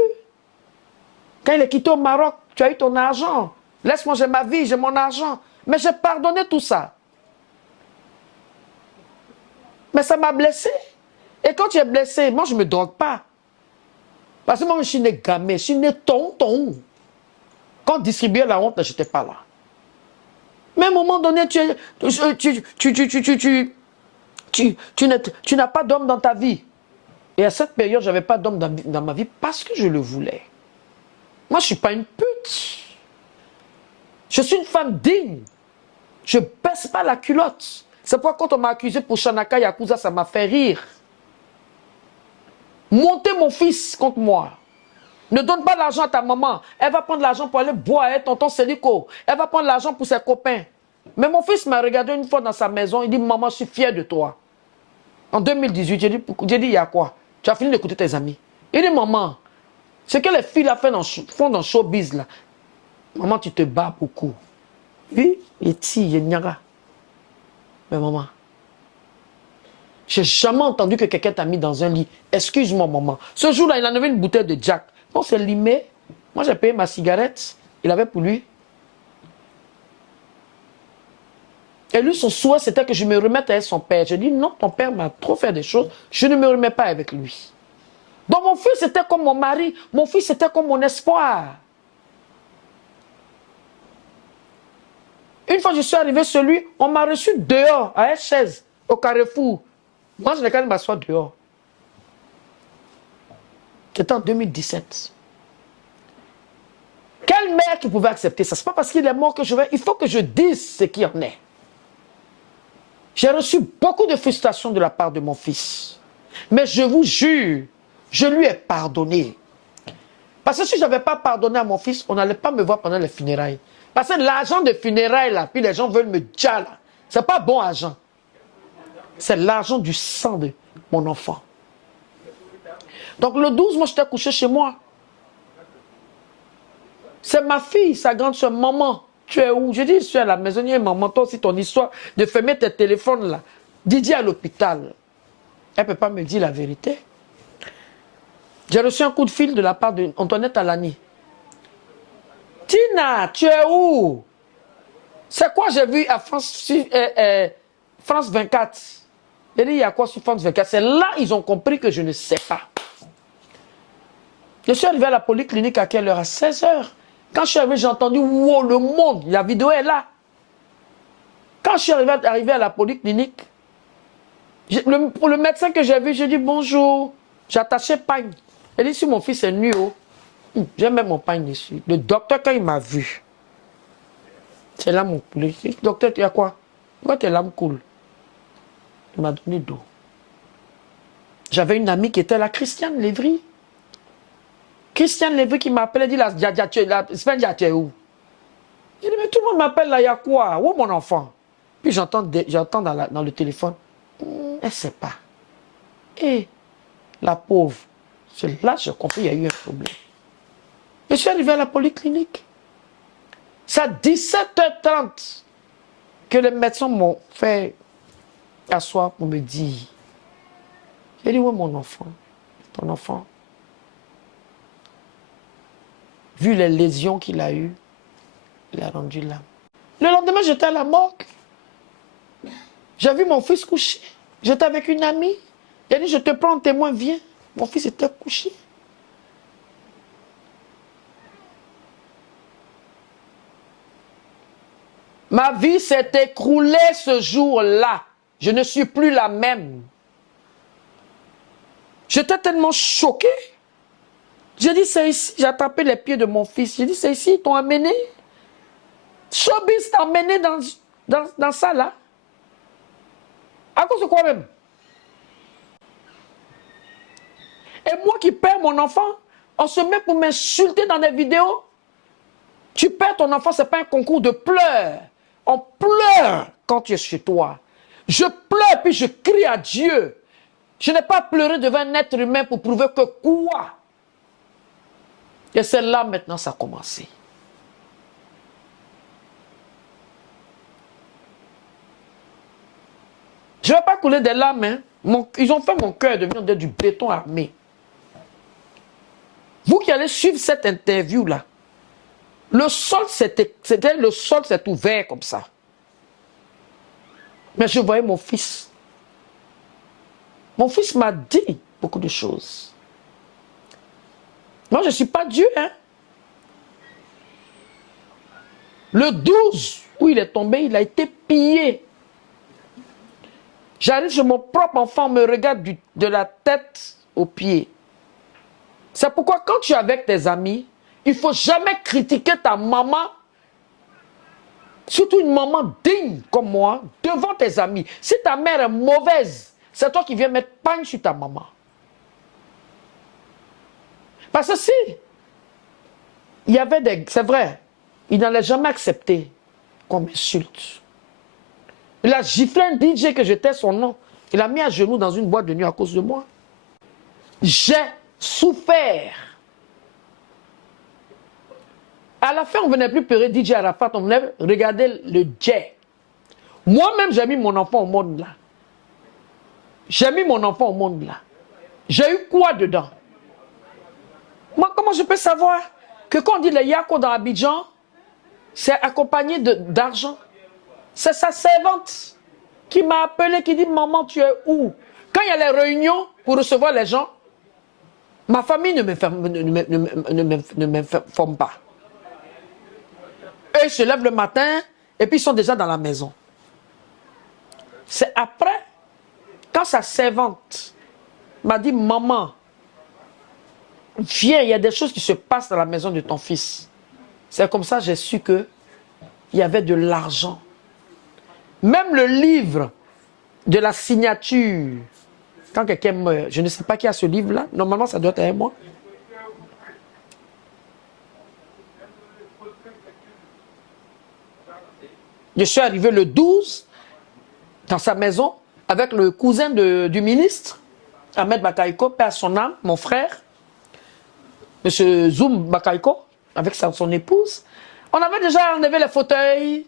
Quand il est quitté au Maroc, tu as eu ton argent. Laisse-moi, j'ai ma vie, j'ai mon argent. Mais j'ai pardonné tout ça. Mais ça m'a blessé. Et quand tu es blessé, moi je ne me drogue pas. Parce que moi je suis né gamé, je suis né tonton. Quand on distribuait la honte, je n'étais pas là. Mais à un moment donné, tu n'as pas d'homme dans ta vie. Et à cette période, je n'avais pas d'homme dans ma vie parce que je le voulais. Moi, je ne suis pas une pute. Je suis une femme digne. Je ne baisse pas la culotte. C'est pourquoi quand on m'a accusé pour Shanaka Yakuza, ça m'a fait rire. Monter mon fils contre moi. Ne donne pas l'argent à ta maman. Elle va prendre l'argent pour aller boire avec tonton Célico. Elle va prendre l'argent pour ses copains. Mais mon fils m'a regardé une fois dans sa maison. Il dit, maman, je suis fier de toi. En 2018, j'ai dit, il y a quoi? Tu as fini d'écouter tes amis. Il dit, maman, ce que les filles là font dans le showbiz là. Maman, tu te bats beaucoup. Oui, et il y a. Mais maman, j'ai jamais entendu que quelqu'un t'a mis dans un lit. Excuse-moi, maman. Ce jour-là, il en avait une bouteille de Jack. On s'est limé. Moi, j'ai payé ma cigarette. Il avait pour lui. Et lui, son souhait, c'était que je me remette avec son père. J'ai dit, non, ton père m'a trop fait des choses. Je ne me remets pas avec lui. Donc, mon fils, c'était comme mon mari. Mon fils, c'était comme mon espoir. Une fois que je suis arrivé chez lui, on m'a reçu dehors, à une chaise, au Carrefour. Moi, je n'ai qu'à m'asseoir dehors. C'était en 2017. Quelle mère qui pouvait accepter ça? Ce n'est pas parce qu'il est mort que je vais... Il faut que je dise ce qu'il en est. J'ai reçu beaucoup de frustration de la part de mon fils. Mais je vous jure, je lui ai pardonné. Parce que si je n'avais pas pardonné à mon fils, on n'allait pas me voir pendant les funérailles. Parce que l'argent de funérailles, là, puis les gens veulent me dire, là, c'est pas bon argent. C'est l'argent du sang de mon enfant. Donc le 12, moi, j'étais couché chez moi. C'est ma fille, sa grande soeur, maman, tu es où? Je dis, je suis à la maison, maman, toi aussi, ton histoire de fermer tes téléphones là. Didier à l'hôpital. Elle ne peut pas me dire la vérité. J'ai reçu un coup de fil de la part d'Antoinette Alani. Tina, tu es où? C'est quoi j'ai vu à France 24? J'ai dit, il y a quoi sur France 24? C'est là ils ont compris que je ne sais pas. Je suis arrivé à la polyclinique à quelle heure? À 16 h. Quand je suis arrivé, j'ai entendu, wow, le monde, la vidéo est là. Quand je suis arrivé à la polyclinique, pour le médecin que j'ai vu, j'ai dit bonjour. J'ai attaché pagne. Il dit, si mon fils est nu, oh, j'ai même mon pagne dessus. Le docteur, quand il m'a vu, c'est là mon poulet. Docteur, il y a quoi? Pourquoi tes larmes coulent? Il m'a donné d'eau. J'avais une amie qui était là, Christiane Lévry. Christiane Lévry qui m'appelait, dit, Sven, tu es où? Il dit, mais tout le monde m'appelle là, il y a quoi? Où mon enfant? Puis j'entends dans le téléphone, elle ne sait pas. Et la pauvre, c'est là que j'ai compris qu'il y a eu un problème. Je suis arrivé à la polyclinique. C'est à 17 h 30 que les médecins m'ont fait asseoir pour me dire. J'ai dit, où est mon enfant? Ton enfant? Vu les lésions qu'il a eues, il a rendu l'âme. Le lendemain, j'étais à la morgue. J'ai vu mon fils couché. J'étais avec une amie. Elle a dit, je te prends en témoin, viens. Mon fils était couché. Ma vie s'est écroulée ce jour-là. Je ne suis plus la même. J'étais tellement choquée. J'ai dit, c'est ici. J'ai attrapé les pieds de mon fils. J'ai dit, c'est ici, ils t'ont amené. Showbiz t'a amené dans ça, là. À cause de quoi même? Et moi qui perds mon enfant, on se met pour m'insulter dans des vidéos. Tu perds ton enfant, ce n'est pas un concours de pleurs. On pleure quand tu es chez toi. Je pleure puis je crie à Dieu. Je n'ai pas pleuré devant un être humain pour prouver que quoi? Et c'est là maintenant ça a commencé. Je ne vais pas couler des larmes. Hein. Ils ont fait mon cœur devenir du béton armé. Vous qui allez suivre cette interview-là, le sol s'est ouvert comme ça. Mais je voyais mon fils. Mon fils m'a dit beaucoup de choses. Moi, je ne suis pas Dieu. Hein. Le 12, où il est tombé, il a été pillé. J'arrive chez mon propre enfant, me regarde de la tête aux pieds. C'est pourquoi quand tu es avec tes amis, il ne faut jamais critiquer ta maman, surtout une maman digne comme moi, devant tes amis. Si ta mère est mauvaise, c'est toi qui viens mettre pagne sur ta maman. Parce que si, il y avait des... C'est vrai, il n'allait jamais accepter qu'on m'insulte. Il a giflé un DJ que j'étais son nom. Il a mis à genoux dans une boîte de nuit à cause de moi. J'ai souffert. À la fin, on ne venait plus pleurer DJ Arafat, on venait regarder le jet. Moi-même, j'ai mis mon enfant au monde là. J'ai mis mon enfant au monde là. J'ai eu quoi dedans? Moi, comment je peux savoir que quand on dit les Yako dans Abidjan, c'est accompagné d'argent? C'est sa servante qui m'a appelé, qui dit, maman, tu es où? Quand il y a les réunions pour recevoir les gens, ma famille ne m'informe pas. Eux, ils se lèvent le matin et puis ils sont déjà dans la maison. C'est après, quand sa servante m'a dit, maman, viens, il y a des choses qui se passent dans la maison de ton fils. C'est comme ça que j'ai su qu'il y avait de l'argent. Même le livre de la signature, quand quelqu'un meurt, je ne sais pas qui a ce livre-là, normalement ça doit être moi. Je suis arrivé le 12 dans sa maison avec le cousin du ministre. Ahmed Bakaïko, paix à son âme, mon frère, M. Zoum Bakaïko, avec son épouse. On avait déjà enlevé les fauteuils,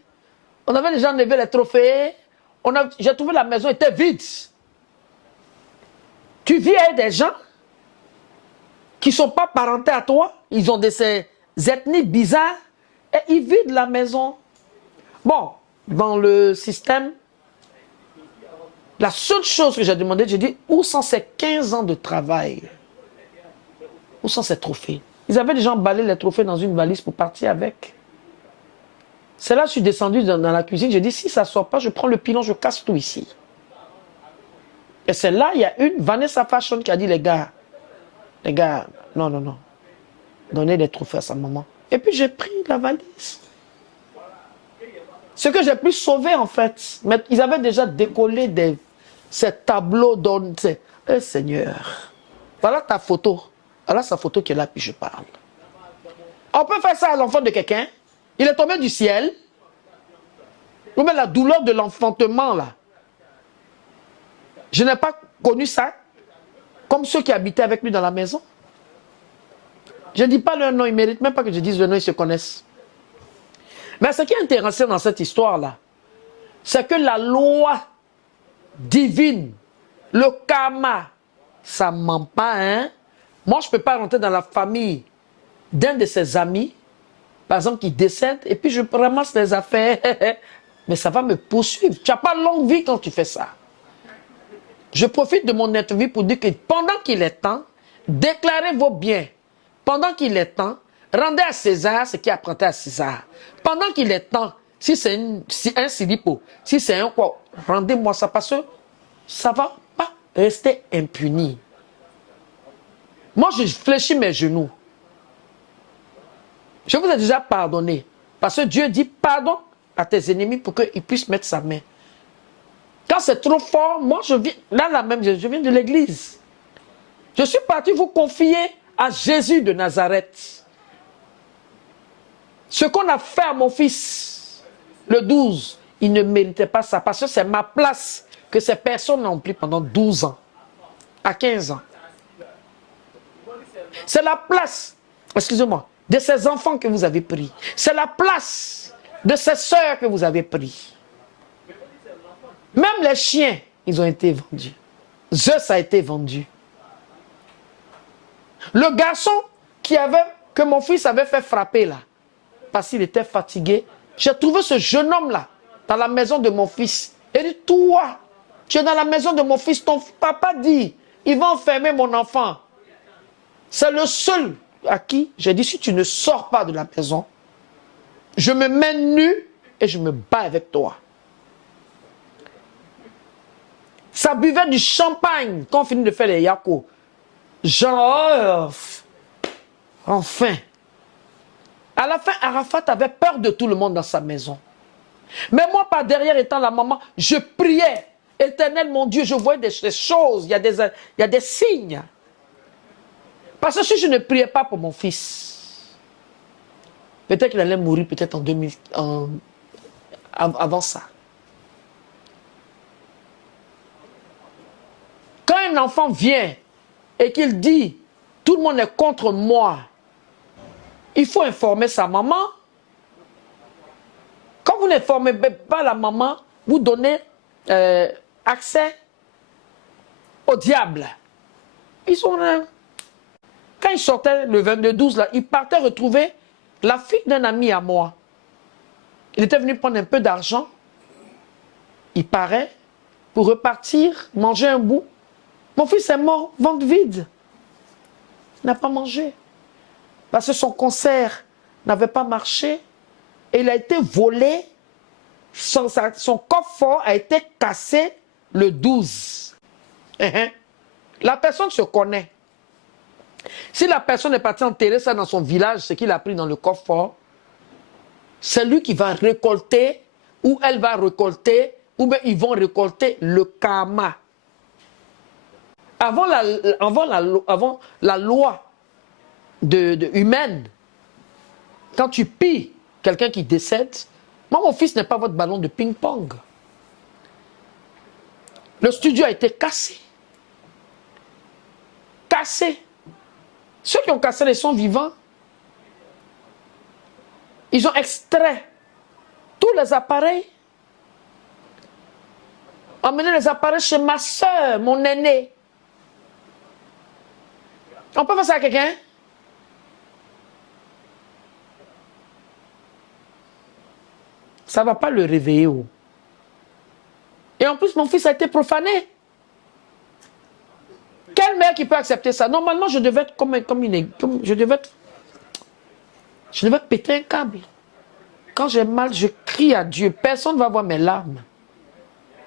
on avait déjà enlevé les trophées. J'ai trouvé la maison était vide. Tu vis avec des gens qui ne sont pas parentés à toi, ils ont ces ethnies bizarres, et ils vident la maison. Bon, dans le système, la seule chose que j'ai demandé, j'ai dit, où sont ces 15 ans de travail? Où sont ces trophées? Ils avaient déjà emballé les trophées dans une valise pour partir avec. C'est là que je suis descendu dans la cuisine, j'ai dit, si ça ne sort pas, je prends le pilon, je casse tout ici. Et c'est là, il y a une Vanessa Fashion qui a dit, les gars, non, non, non, donnez des trophées à sa maman. Et puis j'ai pris la valise. Ce que j'ai pu sauver en fait, mais ils avaient déjà décollé ces tableaux Seigneur, voilà ta photo. Voilà sa photo qui est là, puis je parle. On peut faire ça à l'enfant de quelqu'un. Il est tombé du ciel. Ou même la douleur de l'enfantement là. Je n'ai pas connu ça comme ceux qui habitaient avec lui dans la maison. Je ne dis pas leur nom, ils ne méritent même pas que je dise leur nom, ils se connaissent. Mais ce qui est intéressant dans cette histoire-là, c'est que la loi divine, le karma, ça ne ment pas, hein? Moi, je ne peux pas rentrer dans la famille d'un de ses amis, par exemple, qui décède, et puis je ramasse les affaires. Mais ça va me poursuivre. Tu n'as pas longue vie quand tu fais ça. Je profite de mon interview pour dire que pendant qu'il est temps, déclarez vos biens. Pendant qu'il est temps, rendez à César ce qui appartient à César. Pendant qu'il est temps, si c'est un silipo, si c'est un quoi, rendez-moi ça parce que ça ne va pas rester impuni. Moi, je fléchis mes genoux. Je vous ai déjà pardonné. Parce que Dieu dit pardon à tes ennemis pour qu'ils puissent mettre sa main. Quand c'est trop fort, moi, je viens de l'église. Je suis parti vous confier à Jésus de Nazareth. Ce qu'on a fait à mon fils, le 12, il ne méritait pas ça. Parce que c'est ma place que ces personnes ont pris pendant 12 ans, à 15 ans. C'est la place, excusez-moi, de ces enfants que vous avez pris. C'est la place de ces sœurs que vous avez pris. Même les chiens, ils ont été vendus. Zeus a été vendu. Le garçon que mon fils avait fait frapper là, parce qu'il était fatigué, j'ai trouvé ce jeune homme là, dans la maison de mon fils. Il dit, toi, tu es dans la maison de mon fils, ton papa dit, il va enfermer mon enfant. C'est le seul à qui j'ai dit, si tu ne sors pas de la maison, je me mets nu et je me bats avec toi. Ça buvait du champagne quand on finit de faire les yakos. Genre, enfin. À la fin, Arafat avait peur de tout le monde dans sa maison. Mais moi, par derrière, étant la maman, je priais. Éternel, mon Dieu, je voyais des choses, il y a des signes. Parce que si je ne priais pas pour mon fils, peut-être qu'il allait mourir peut-être avant ça. Quand un enfant vient et qu'il dit, tout le monde est contre moi, il faut informer sa maman. Quand vous n'informez pas la maman, vous donnez accès au diable. Ils sont là. Quand ils sortaient le 22-12, là, ils partaient retrouver la fille d'un ami à moi. Il était venu prendre un peu d'argent. Il paraît pour repartir, manger un bout. Mon fils est mort, ventre vide. Il n'a pas mangé. Parce que son concert n'avait pas marché. Et il a été volé. Son coffre-fort a été cassé le 12. La personne se connaît. Si la personne est partie enterrer ça dans son village, ce qu'il a pris dans le coffre-fort, c'est lui qui va récolter, ou elle va récolter, ou bien ils vont récolter le karma. Avant la loi humaine, quand tu pilles quelqu'un qui décède, moi, mon fils n'est pas votre ballon de ping-pong. Le studio a été cassé. cassé. Ceux qui ont cassé les sons vivants, ils ont extrait tous les appareils, emmené les appareils chez ma soeur, mon aîné. On peut faire ça à quelqu'un? Ça ne va pas le réveiller. Oh. Et en plus, mon fils a été profané. Quelle mère qui peut accepter ça? Normalement, je devais être je devais péter un câble. Quand j'ai mal, je crie à Dieu. Personne ne va voir mes larmes.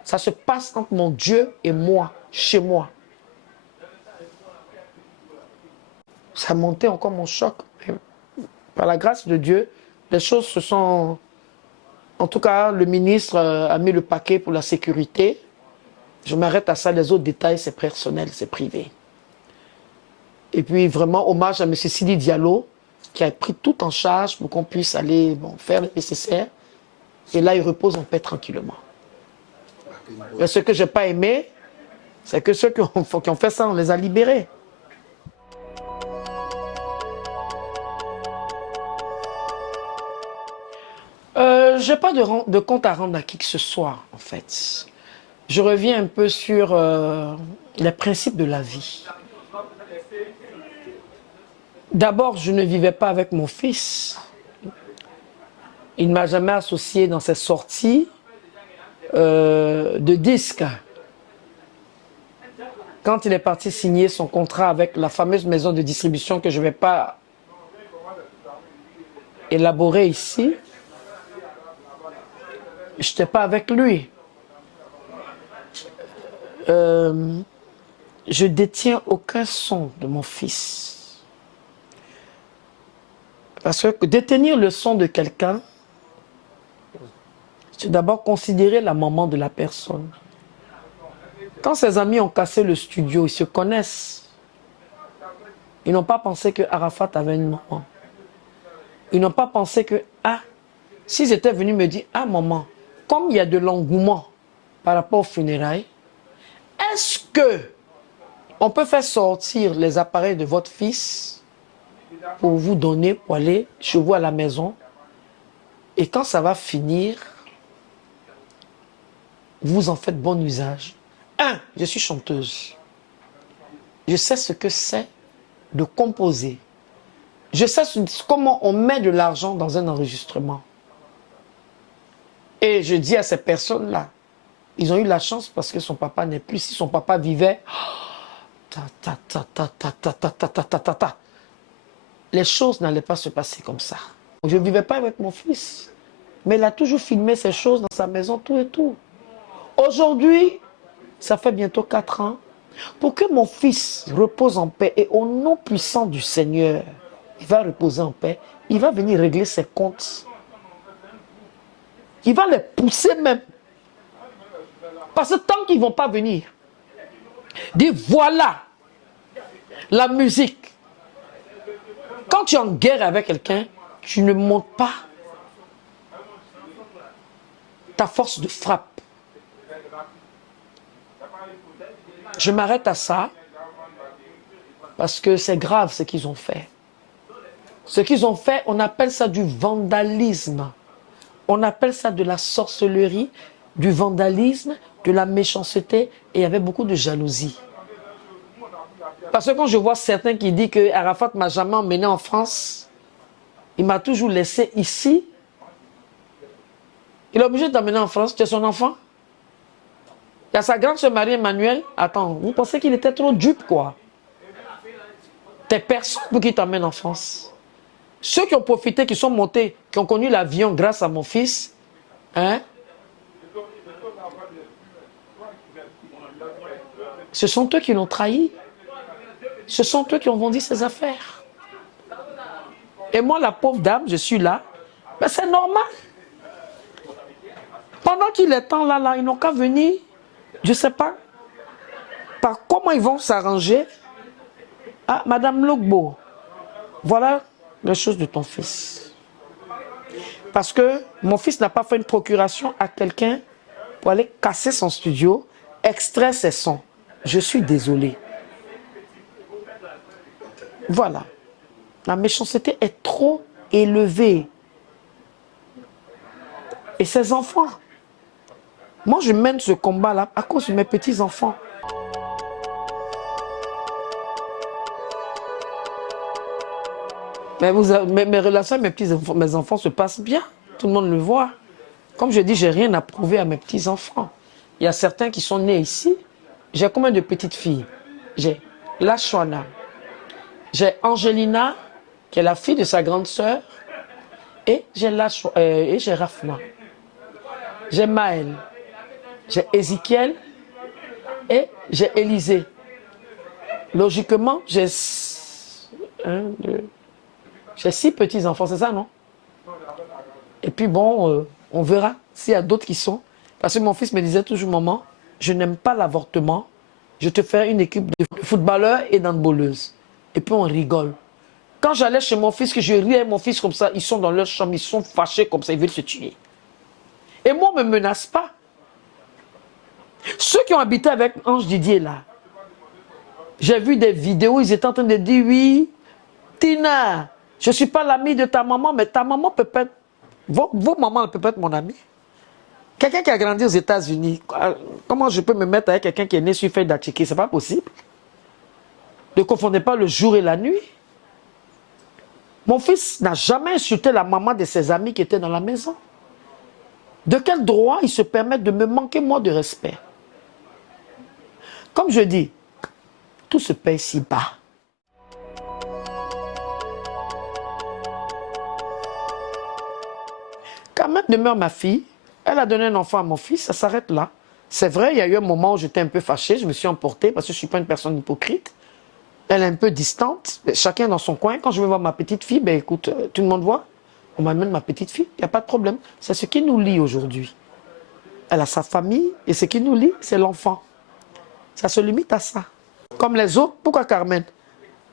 Ça se passe entre mon Dieu et moi, chez moi. Ça montait encore mon choc. Par la grâce de Dieu, les choses se sont... En tout cas, le ministre a mis le paquet pour la sécurité. Je m'arrête à ça. Les autres détails, c'est personnel, c'est privé. Et puis, vraiment, hommage à M. Sidi Diallo, qui a pris tout en charge pour qu'on puisse aller faire le nécessaire. Et là, il repose en paix tranquillement. Mais ce que je n'ai pas aimé, c'est que ceux qui ont fait ça, on les a libérés. Je n'ai pas de compte à rendre à qui que ce soit, en fait. Je reviens un peu sur les principes de la vie. D'abord, je ne vivais pas avec mon fils. Il ne m'a jamais associé dans ses sorties de disques. Quand il est parti signer son contrat avec la fameuse maison de distribution que je ne vais pas élaborer ici, je n'étais pas avec lui. Je détiens aucun son de mon fils. Parce que détenir le son de quelqu'un, c'est d'abord considérer la maman de la personne. Quand ses amis ont cassé le studio, ils se connaissent. Ils n'ont pas pensé que Arafat avait une maman. Ils n'ont pas pensé que, s'ils étaient venus me dire, maman, comme il y a de l'engouement par rapport aux funérailles, est-ce que on peut faire sortir les appareils de votre fils pour vous donner, pour aller chez vous à la maison, et quand ça va finir, vous en faites bon usage. Je suis chanteuse. Je sais ce que c'est de composer. Je sais comment on met de l'argent dans un enregistrement. Et je dis à ces personnes-là, ils ont eu la chance parce que son papa n'est plus. Si son papa vivait, les choses n'allaient pas se passer comme ça. Je ne vivais pas avec mon fils, mais il a toujours filmé ces choses dans sa maison, tout et tout. Aujourd'hui, ça fait bientôt 4 ans, pour que mon fils repose en paix et au nom puissant du Seigneur, il va reposer en paix, il va venir régler ses comptes. Il va les pousser même. Parce que tant qu'ils ne vont pas venir, dire voilà la musique. Quand tu es en guerre avec quelqu'un, tu ne montes pas ta force de frappe. Je m'arrête à ça parce que c'est grave ce qu'ils ont fait. Ce qu'ils ont fait, on appelle ça du vandalisme. On appelle ça de la sorcellerie, du vandalisme, de la méchanceté, et il y avait beaucoup de jalousie. Parce que quand je vois certains qui disent que Arafat ne m'a jamais emmené en France, il m'a toujours laissé ici, il est obligé de t'emmener en France, tu es son enfant. Il y a sa grande sœur Marie-Emmanuelle. Attends, vous pensez qu'il était trop dupe, quoi? T'es personne pour qu'il t'emmène en France. Ceux qui ont profité, qui sont montés, qui ont connu l'avion grâce à mon fils, ce sont eux qui l'ont trahi. Ce sont eux qui ont vendu ses affaires. Et moi, la pauvre dame, je suis là. Mais c'est normal. Pendant qu'il est temps là, ils n'ont qu'à venir. Je ne sais pas par comment ils vont s'arranger. Madame Logbo, voilà les choses de ton fils. Parce que mon fils n'a pas fait une procuration à quelqu'un pour aller casser son studio, extraire ses sons. Je suis désolé. Voilà. La méchanceté est trop élevée. Et ces enfants, moi je mène ce combat-là à cause de mes petits-enfants. Mais mes relations avec mes enfants se passent bien. Tout le monde le voit. Comme je dis, je n'ai rien à prouver à mes petits-enfants. Il y a certains qui sont nés ici. J'ai combien de petites filles? J'ai Lashwana. J'ai Angelina, qui est la fille de sa grande sœur. Et j'ai Rafna. J'ai Maël. J'ai Ézéchiel. Et j'ai Élisée. Logiquement, j'ai 6 petits-enfants, c'est ça, non? Et puis bon, on verra s'il y a d'autres qui sont. Parce que mon fils me disait toujours, maman, je n'aime pas l'avortement. Je te fais une équipe de footballeurs et d'handballeuses. Et puis on rigole. Quand j'allais chez mon fils, que je riais mon fils comme ça, ils sont dans leur chambre, ils sont fâchés comme ça, ils veulent se tuer. Et moi, on ne me menace pas. Ceux qui ont habité avec Ange Didier là, j'ai vu des vidéos, ils étaient en train de dire, oui, Tina, je ne suis pas l'amie de ta maman, mais ta maman peut être, vos mamans peuvent être mon amie. Quelqu'un qui a grandi aux États-Unis, comment je peux me mettre avec quelqu'un qui est né sur feuille d'Atchiké? Ce n'est pas possible. Ne confondez pas le jour et la nuit. Mon fils n'a jamais insulté la maman de ses amis qui étaient dans la maison. De quel droit il se permet de me manquer, moi, de respect? Comme je dis, tout se paye si bas. Quand même demeure ma fille, elle a donné un enfant à mon fils, ça s'arrête là. C'est vrai, il y a eu un moment où j'étais un peu fâchée, je me suis emportée parce que je ne suis pas une personne hypocrite. Elle est un peu distante, chacun dans son coin. Quand je vais voir ma petite fille, ben écoute, tout le monde voit, on m'amène ma petite fille, il n'y a pas de problème. C'est ce qui nous lie aujourd'hui. Elle a sa famille et ce qui nous lie, c'est l'enfant. Ça se limite à ça. Comme les autres, pourquoi Carmen?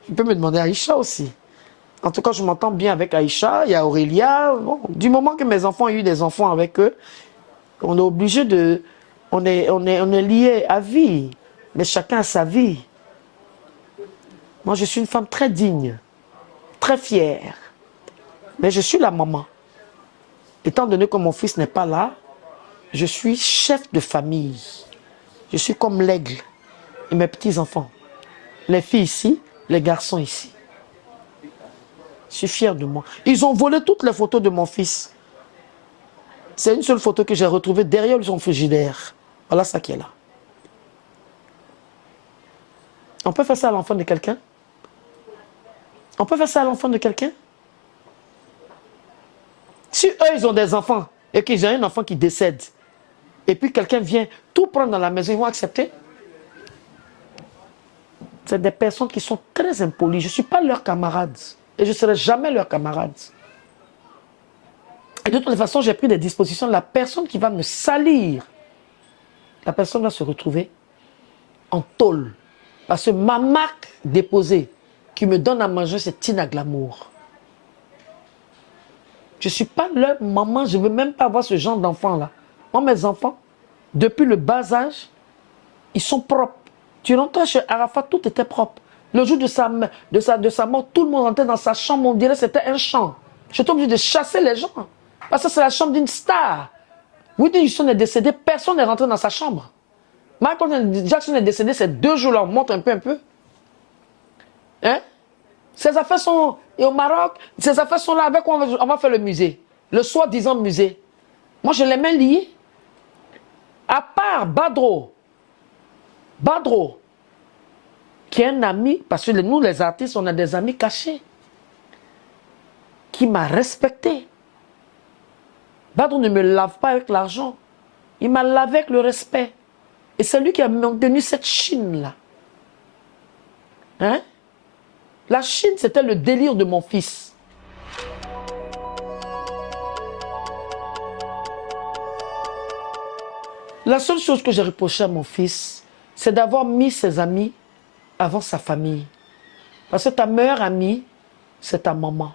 Tu peux me demander à Aïcha aussi. En tout cas, je m'entends bien avec Aïcha, il y a Aurélia. Bon, du moment que mes enfants ont eu des enfants avec eux, on est obligé de... On est liés à vie, mais chacun a sa vie. Moi, je suis une femme très digne, très fière. Mais je suis la maman. Étant donné que mon fils n'est pas là, je suis chef de famille. Je suis comme l'aigle et mes petits-enfants. Les filles ici, les garçons ici. Je suis fier de moi. Ils ont volé toutes les photos de mon fils. C'est une seule photo que j'ai retrouvée derrière son frigidaire. Voilà ça qui est là. On peut faire ça à l'enfant de quelqu'un? On peut faire ça à l'enfant de quelqu'un? Si eux, ils ont des enfants et qu'ils ont un enfant qui décède, et puis quelqu'un vient tout prendre dans la maison, ils vont accepter? C'est des personnes qui sont très impolies. Je ne suis pas leur camarade. Et je ne serai jamais leur camarade. Et de toute façon, j'ai pris des dispositions. La personne qui va me salir, la personne va se retrouver en tôle. Parce que ma marque déposée qui me donne à manger, c'est Tina Glamour. Je ne suis pas leur maman, je ne veux même pas avoir ce genre d'enfant-là. Moi, mes enfants, depuis le bas âge, ils sont propres. Tu rentrais chez Arafat, tout était propre. Le jour de sa mort, tout le monde rentrait dans sa chambre, on dirait que c'était un champ. J'étais obligé de chasser les gens. Parce que c'est la chambre d'une star. Whitney Houston est décédé, personne n'est rentré dans sa chambre. Michael Jackson est décédé, c'est 2 jours là, on monte un peu. Hein? Ses affaires sont au Maroc, ses affaires sont là, avec quoi on va faire le musée. Le soi-disant musée. Moi, je les mets liés. À part Badro, qui est un ami, parce que nous, les artistes, on a des amis cachés, qui m'a respecté. Badro ne me lave pas avec l'argent. Il m'a lavé avec le respect. Et c'est lui qui a maintenu cette Chine-là. Hein? La Chine, c'était le délire de mon fils. La seule chose que j'ai reproché à mon fils, c'est d'avoir mis ses amis avant sa famille. Parce que ta meilleure amie, c'est ta maman.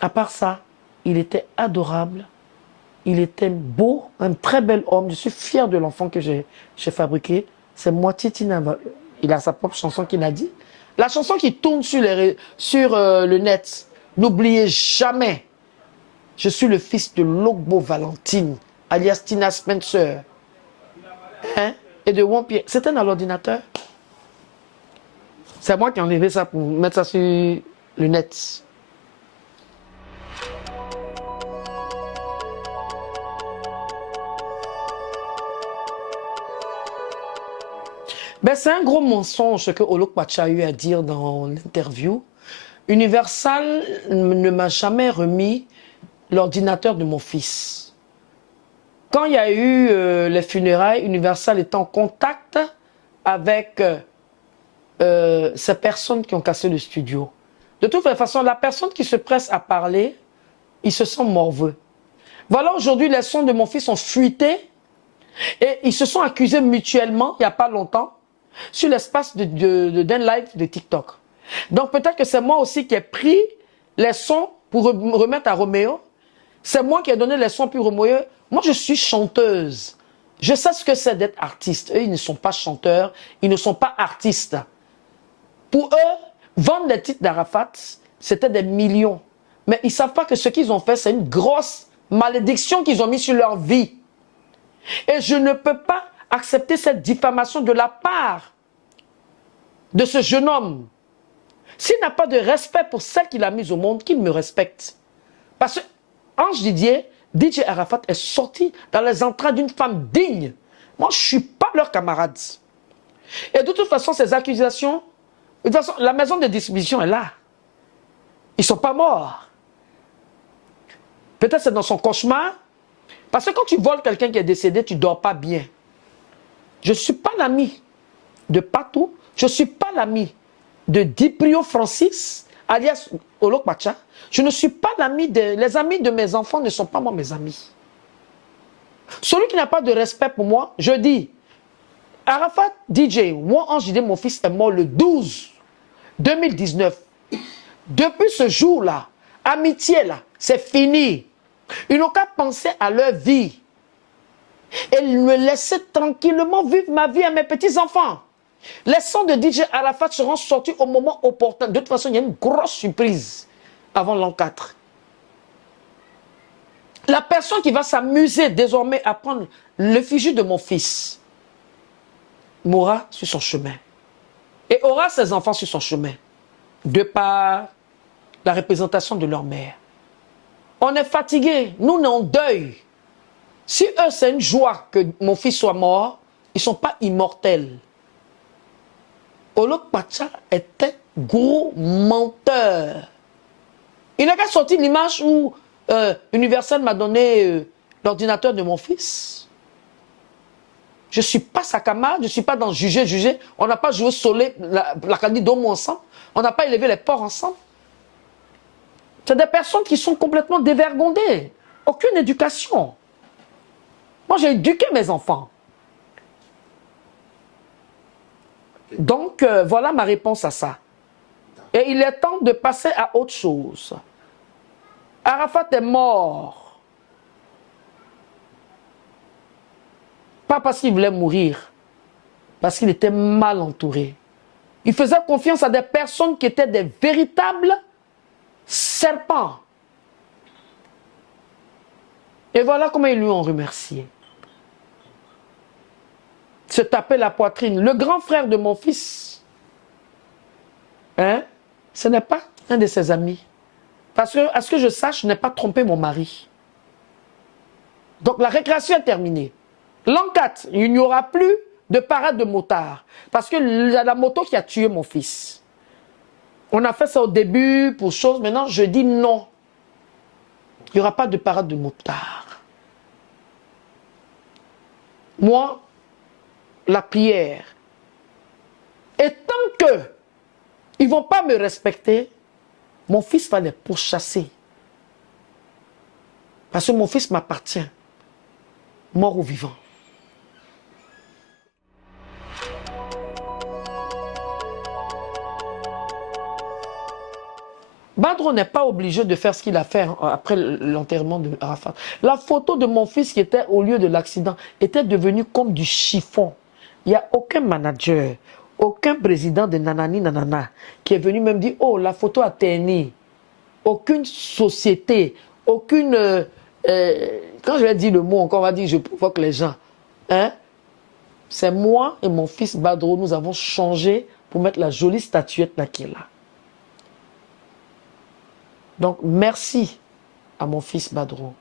À part ça, il était adorable. Il était beau, un très bel homme. Je suis fier de l'enfant que j'ai fabriqué. C'est moitié Tina. Il a sa propre chanson qu'il a dit. La chanson qui tourne sur le net, n'oubliez jamais, je suis le fils de Logbo Valentine, alias Tina Spencer, hein, et de Wampierre. C'était dans l'ordinateur. C'est moi qui ai enlevé ça pour mettre ça sur le net. Ben, c'est un gros mensonge ce que Olokpacha a eu à dire dans l'interview. Universal ne m'a jamais remis l'ordinateur de mon fils. Quand il y a eu les funérailles, Universal est en contact avec ces personnes qui ont cassé le studio. De toute façon, la personne qui se presse à parler, il se sent morveux. Voilà, aujourd'hui, les sons de mon fils ont fuité et ils se sont accusés mutuellement, il n'y a pas longtemps, sur l'espace d'un live de TikTok. Donc peut-être que c'est moi aussi qui ai pris les sons pour remettre à Roméo. C'est moi qui ai donné les sons pour Roméo. Moi, je suis chanteuse. Je sais ce que c'est d'être artiste. Eux, ils ne sont pas chanteurs, ils ne sont pas artistes. Pour eux, vendre les titres d'Arafat, c'était des millions. Mais ils ne savent pas que ce qu'ils ont fait, c'est une grosse malédiction qu'ils ont mis sur leur vie. Et je ne peux pas accepter cette diffamation de la part de ce jeune homme. S'il n'a pas de respect pour celle qu'il a mise au monde, qu'il me respecte. Parce que Ange Didier, DJ Arafat est sorti dans les entrailles d'une femme digne. Moi, je ne suis pas leur camarade. Et de toute façon, ces accusations, de toute façon, la maison de distribution est là. Ils ne sont pas morts. Peut-être c'est dans son cauchemar. Parce que quand tu voles quelqu'un qui est décédé, tu ne dors pas bien. Je ne suis pas l'ami de Patou. Je ne suis pas l'ami de Diprio Francis, alias Olokpacha. Je ne suis pas l'ami de... Les amis de mes enfants ne sont pas moi mes amis. Celui qui n'a pas de respect pour moi, je dis, Arafat DJ, moi Ange Didier, mon fils est mort le 12 2019. Depuis ce jour-là, amitié là, c'est fini. Ils n'ont qu'à penser à leur vie. Et me laisser tranquillement vivre ma vie à mes petits-enfants. Les sons de DJ Arafat seront sortis au moment opportun. De toute façon, il y a une grosse surprise avant l'an 4. La personne qui va s'amuser désormais à prendre l'effigie de mon fils mourra sur son chemin. Et aura ses enfants sur son chemin. De par la représentation de leur mère. On est fatigué, nous on est en deuil. Si eux c'est une joie que mon fils soit mort, ils ne sont pas immortels. Olokpacha était gros menteur. Il n'a qu'à sortir l'image où Universal m'a donné l'ordinateur de mon fils. Je ne suis pas sa camarade, je ne suis pas dans juger. On n'a pas joué Solé, la Candy d'Homo ensemble. On n'a pas élevé les porcs ensemble. C'est des personnes qui sont complètement dévergondées. Aucune éducation. Moi, j'ai éduqué mes enfants. Donc, voilà ma réponse à ça. Et il est temps de passer à autre chose. Arafat est mort. Pas parce qu'il voulait mourir, parce qu'il était mal entouré. Il faisait confiance à des personnes qui étaient des véritables serpents. Et voilà comment ils lui ont remercié. Se taper la poitrine. Le grand frère de mon fils, hein, ce n'est pas un de ses amis. Parce que, à ce que je sache, je n'ai pas trompé mon mari. Donc la récréation est terminée. L'an 4, il n'y aura plus de parade de motards. Parce que la moto qui a tué mon fils. On a fait ça au début pour chose. Maintenant, je dis non. Il n'y aura pas de parade de motards. Moi, la prière. Et tant que ils ne vont pas me respecter, mon fils va les pourchasser. Parce que mon fils m'appartient. Mort ou vivant. Badro n'est pas obligé de faire ce qu'il a fait après l'enterrement de Arafat. La photo de mon fils qui était au lieu de l'accident était devenue comme du chiffon. Il n'y a aucun manager, Aucun président de nanani nanana qui est venu même dire, oh, la photo a terni. Aucune société, aucune... quand je vais dire le mot encore, on va dire, je provoque les gens. Hein? C'est moi et mon fils Badro, nous avons changé pour mettre la jolie statuette là qui est là. Donc, merci à mon fils Badro.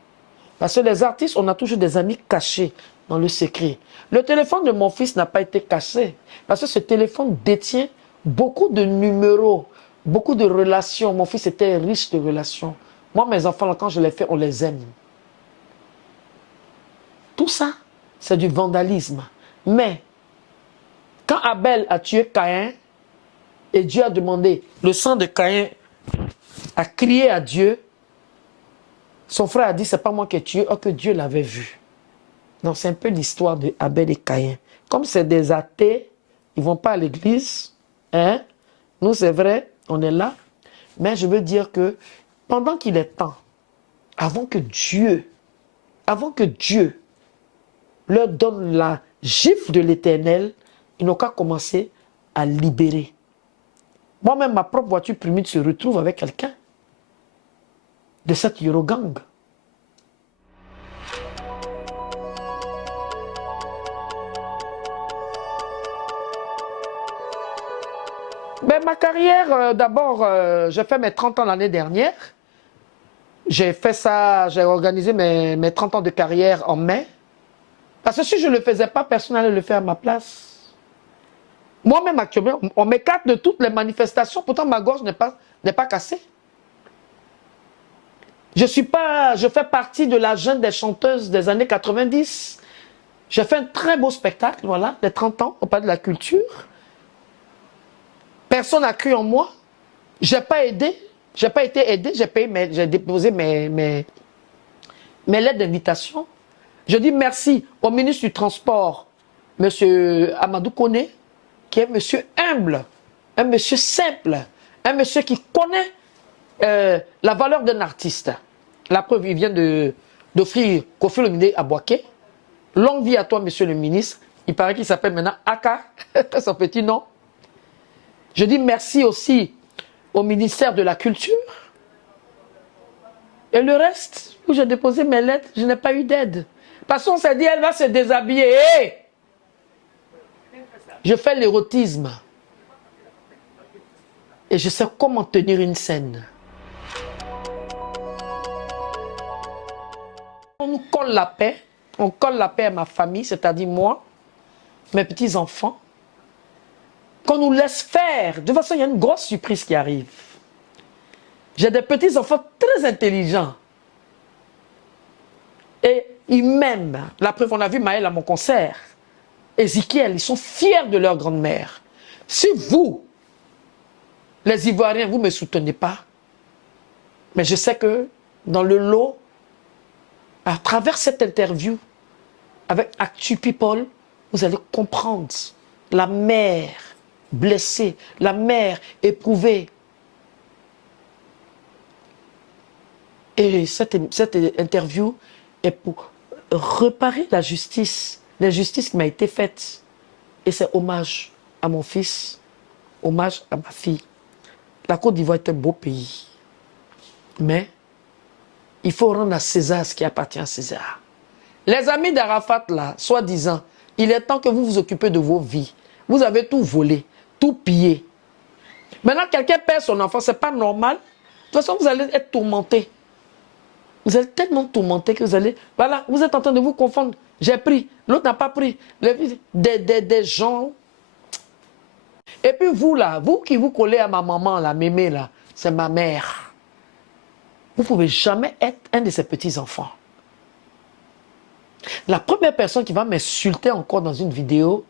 Parce que les artistes, on a toujours des amis cachés dans le secret. Le téléphone de mon fils n'a pas été caché. Parce que ce téléphone détient beaucoup de numéros, beaucoup de relations. Mon fils était riche de relations. Moi, mes enfants, là, quand je les fais, on les aime. Tout ça, c'est du vandalisme. Mais, quand Abel a tué Caïn, et Dieu a demandé, le sang de Caïn a crié à Dieu, son frère a dit, c'est pas moi qui ai tué, or que Dieu l'avait vu. Donc c'est un peu l'histoire de Abel et Caïn. Comme c'est des athées, ils ne vont pas à l'église. Hein? Nous, c'est vrai, on est là. Mais je veux dire que pendant qu'il est temps, avant que Dieu leur donne la gifle de l'Éternel, ils n'ont qu'à commencer à libérer. Moi-même, ma propre voiture primite se retrouve avec quelqu'un de cette Eurogang. Ben, ma carrière, d'abord, j'ai fait mes 30 ans l'année dernière. J'ai fait ça, j'ai organisé mes 30 ans de carrière en mai. Parce que si je ne le faisais pas, personne n'allait le faire à ma place. Moi-même, actuellement, on m'écarte de toutes les manifestations, pourtant ma gorge n'est pas cassée. Je fais partie de la jeune des chanteuses des années 90. J'ai fait un très beau spectacle, voilà, des 30 ans, au pas de la culture. Personne n'a cru en moi. J'ai pas aidé. J'ai pas été aidé. J'ai déposé mes lettres d'invitation. Je dis merci au ministre du Transport, M. Amadou Koné, qui est un monsieur humble, un monsieur simple, un monsieur qui connaît la valeur d'un artiste. La preuve, il vient d'offrir Kofi Olomide à Boaké. Longue vie à toi, monsieur le ministre. Il paraît qu'il s'appelle maintenant Aka, son petit nom. Je dis merci aussi au ministère de la Culture. Et le reste, où j'ai déposé mes lettres, je n'ai pas eu d'aide. Parce qu'on s'est dit, elle va se déshabiller. Hey! Je fais l'érotisme. Et je sais comment tenir une scène. On nous colle la paix. On colle la paix à ma famille, c'est-à-dire moi, mes petits-enfants. Qu'on nous laisse faire. De toute façon, il y a une grosse surprise qui arrive. J'ai des petits-enfants très intelligents. Et ils m'aiment. La preuve, on a vu Maël à mon concert. Ezekiel, ils sont fiers de leur grand-mère. Si vous, les Ivoiriens, vous ne me soutenez pas, mais je sais que dans le lot, à travers cette interview, avec Actu People, vous allez comprendre la mère blessée, la mère éprouvée. Et cette interview est pour réparer l'injustice qui m'a été faite. Et c'est hommage à mon fils, hommage à ma fille. La Côte d'Ivoire est un beau pays. Mais il faut rendre à César ce qui appartient à César. Les amis d'Arafat, là, soi-disant, il est temps que vous vous occupez de vos vies. Vous avez tout volé, tout pillé. Maintenant, quelqu'un perd son enfant, ce n'est pas normal. De toute façon, vous allez être tourmenté. Vous êtes tellement tourmenté que vous allez... Voilà, vous êtes en train de vous confondre. J'ai pris, l'autre n'a pas pris. Des gens... Et puis vous, là, vous qui vous collez à ma maman, la mémé, là, c'est ma mère. Vous ne pouvez jamais être un de ces petits-enfants. La première personne qui va m'insulter encore dans une vidéo,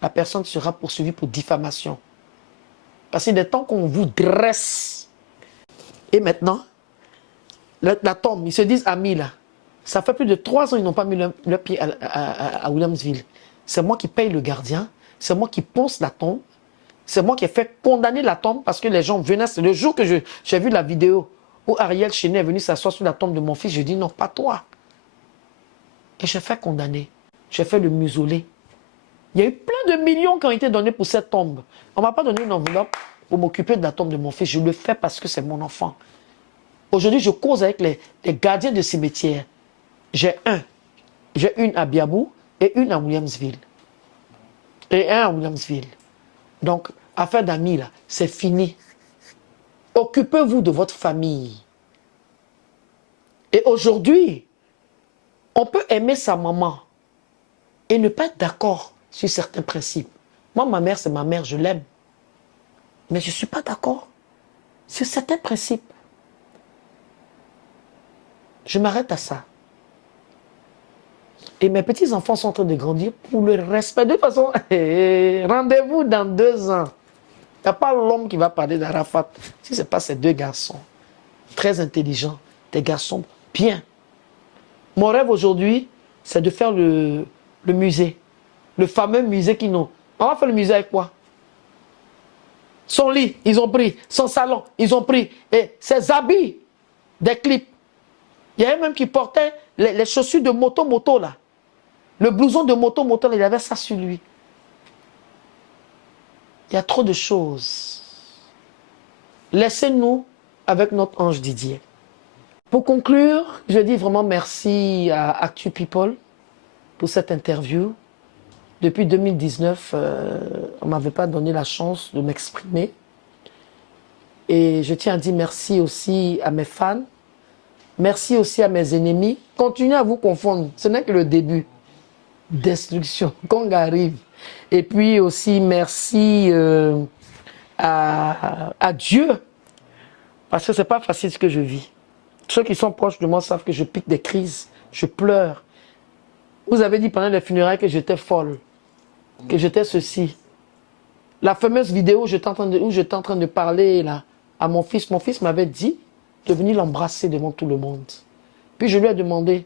la personne sera poursuivie pour diffamation. Parce qu'il est temps qu'on vous dresse. Et maintenant, la tombe, ils se disent amis là. Ça fait plus de 3 ans ils n'ont pas mis le pied à Williamsville. C'est moi qui paye le gardien, c'est moi qui ponce la tombe, c'est moi qui ai fait condamner la tombe parce que les gens venaient. C'est le jour que j'ai vu la vidéo où Ariel Chenet est venu s'asseoir sur la tombe de mon fils, je dis non, pas toi. Et j'ai fait condamner, j'ai fait le museler. Il y a eu plein de millions qui ont été donnés pour cette tombe. On ne m'a pas donné une enveloppe pour m'occuper de la tombe de mon fils. Je le fais parce que c'est mon enfant. Aujourd'hui, je cause avec les gardiens de cimetière. J'ai une à Biabou et une à Williamsville. Et un à Williamsville. Donc, affaire d'amis, là, c'est fini. Occupez-vous de votre famille. Et aujourd'hui, on peut aimer sa maman et ne pas être d'accord sur certains principes. Moi, ma mère, c'est ma mère, je l'aime. Mais je ne suis pas d'accord sur certains principes. Je m'arrête à ça. Et mes petits-enfants sont en train de grandir pour le respect. De toute façon, rendez-vous dans 2 ans. Il n'y a pas l'homme qui va parler d'Arafat si ce n'est pas ces 2 garçons. Très intelligents, des garçons bien. Mon rêve aujourd'hui, c'est de faire le musée. Le fameux musée qu'ils n'ont. On va faire le musée avec quoi? Son lit, ils ont pris. Son salon, ils ont pris. Et ses habits, des clips. Il y avait même qui portait les chaussures de moto là. Le blouson de moto là, il avait ça sur lui. Il y a trop de choses. Laissez-nous avec notre ange Didier. Pour conclure, je dis vraiment merci à Actu People pour cette interview. Depuis 2019, on ne m'avait pas donné la chance de m'exprimer. Et je tiens à dire merci aussi à mes fans. Merci aussi à mes ennemis. Continuez à vous confondre. Ce n'est que le début. Destruction. Qu'on arrive. Et puis aussi merci à Dieu. Parce que ce n'est pas facile ce que je vis. Ceux qui sont proches de moi savent que je pique des crises. Je pleure. Vous avez dit pendant les funérailles que j'étais folle. Que j'étais ceci. La fameuse vidéo où j'étais en train de parler là, à mon fils m'avait dit de venir l'embrasser devant tout le monde. Puis je lui ai demandé,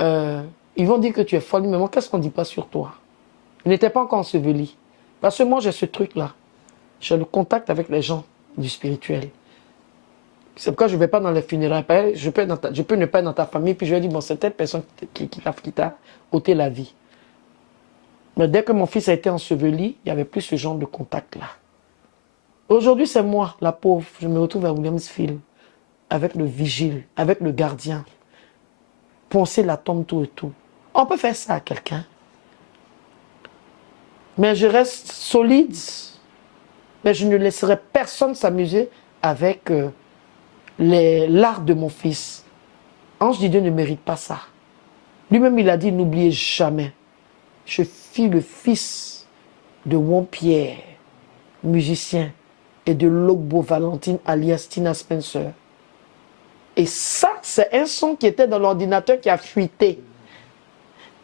ils vont dire que tu es folle, mais moi, qu'est-ce qu'on ne dit pas sur toi? Il n'était pas encore enseveli. Parce que moi, j'ai ce truc-là. J'ai le contact avec les gens du spirituel. C'est pourquoi je ne vais pas dans les funérailles. Je peux ne pas être dans ta famille, puis je lui ai dit, bon, c'est telle personne qui t'a ôté la vie. Mais dès que mon fils a été enseveli, il n'y avait plus ce genre de contact-là. Aujourd'hui, c'est moi, la pauvre. Je me retrouve à Williamsville, avec le vigile, avec le gardien. Poncer la tombe, tout et tout. On peut faire ça à quelqu'un. Mais je reste solide. Mais je ne laisserai personne s'amuser avec l'art de mon fils. Ange Didier ne mérite pas ça. Lui-même, il a dit, n'oubliez jamais. Je fus le fils de Won-Pierre, musicien, et de Logbo Valentine, alias Tina Spencer. Et ça, c'est un son qui était dans l'ordinateur qui a fuité.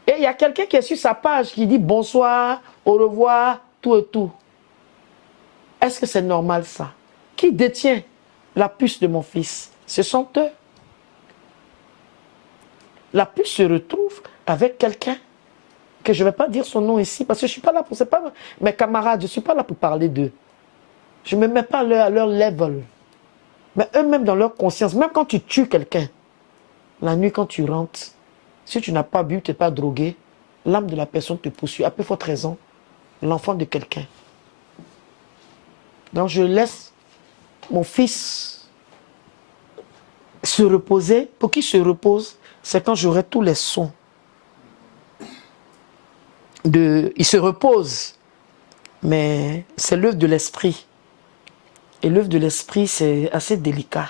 Et il y a quelqu'un qui est sur sa page qui dit bonsoir, au revoir, tout et tout. Est-ce que c'est normal ça? Qui détient la puce de mon fils? Ce sont eux. La puce se retrouve avec quelqu'un que je ne vais pas dire son nom ici, parce que je ne suis pas là pour... C'est pas mes camarades, je ne suis pas là pour parler d'eux. Je ne me mets pas à leur level. Mais eux-mêmes dans leur conscience, même quand tu tues quelqu'un, la nuit quand tu rentres, si tu n'as pas bu, tu n'es pas drogué, l'âme de la personne te poursuit. À peu forte raison, l'enfant de quelqu'un. Donc je laisse mon fils se reposer. Pour qu'il se repose, c'est quand j'aurai tous les sons. Il se repose, mais c'est l'œuvre de l'esprit. Et l'œuvre de l'esprit, c'est assez délicat.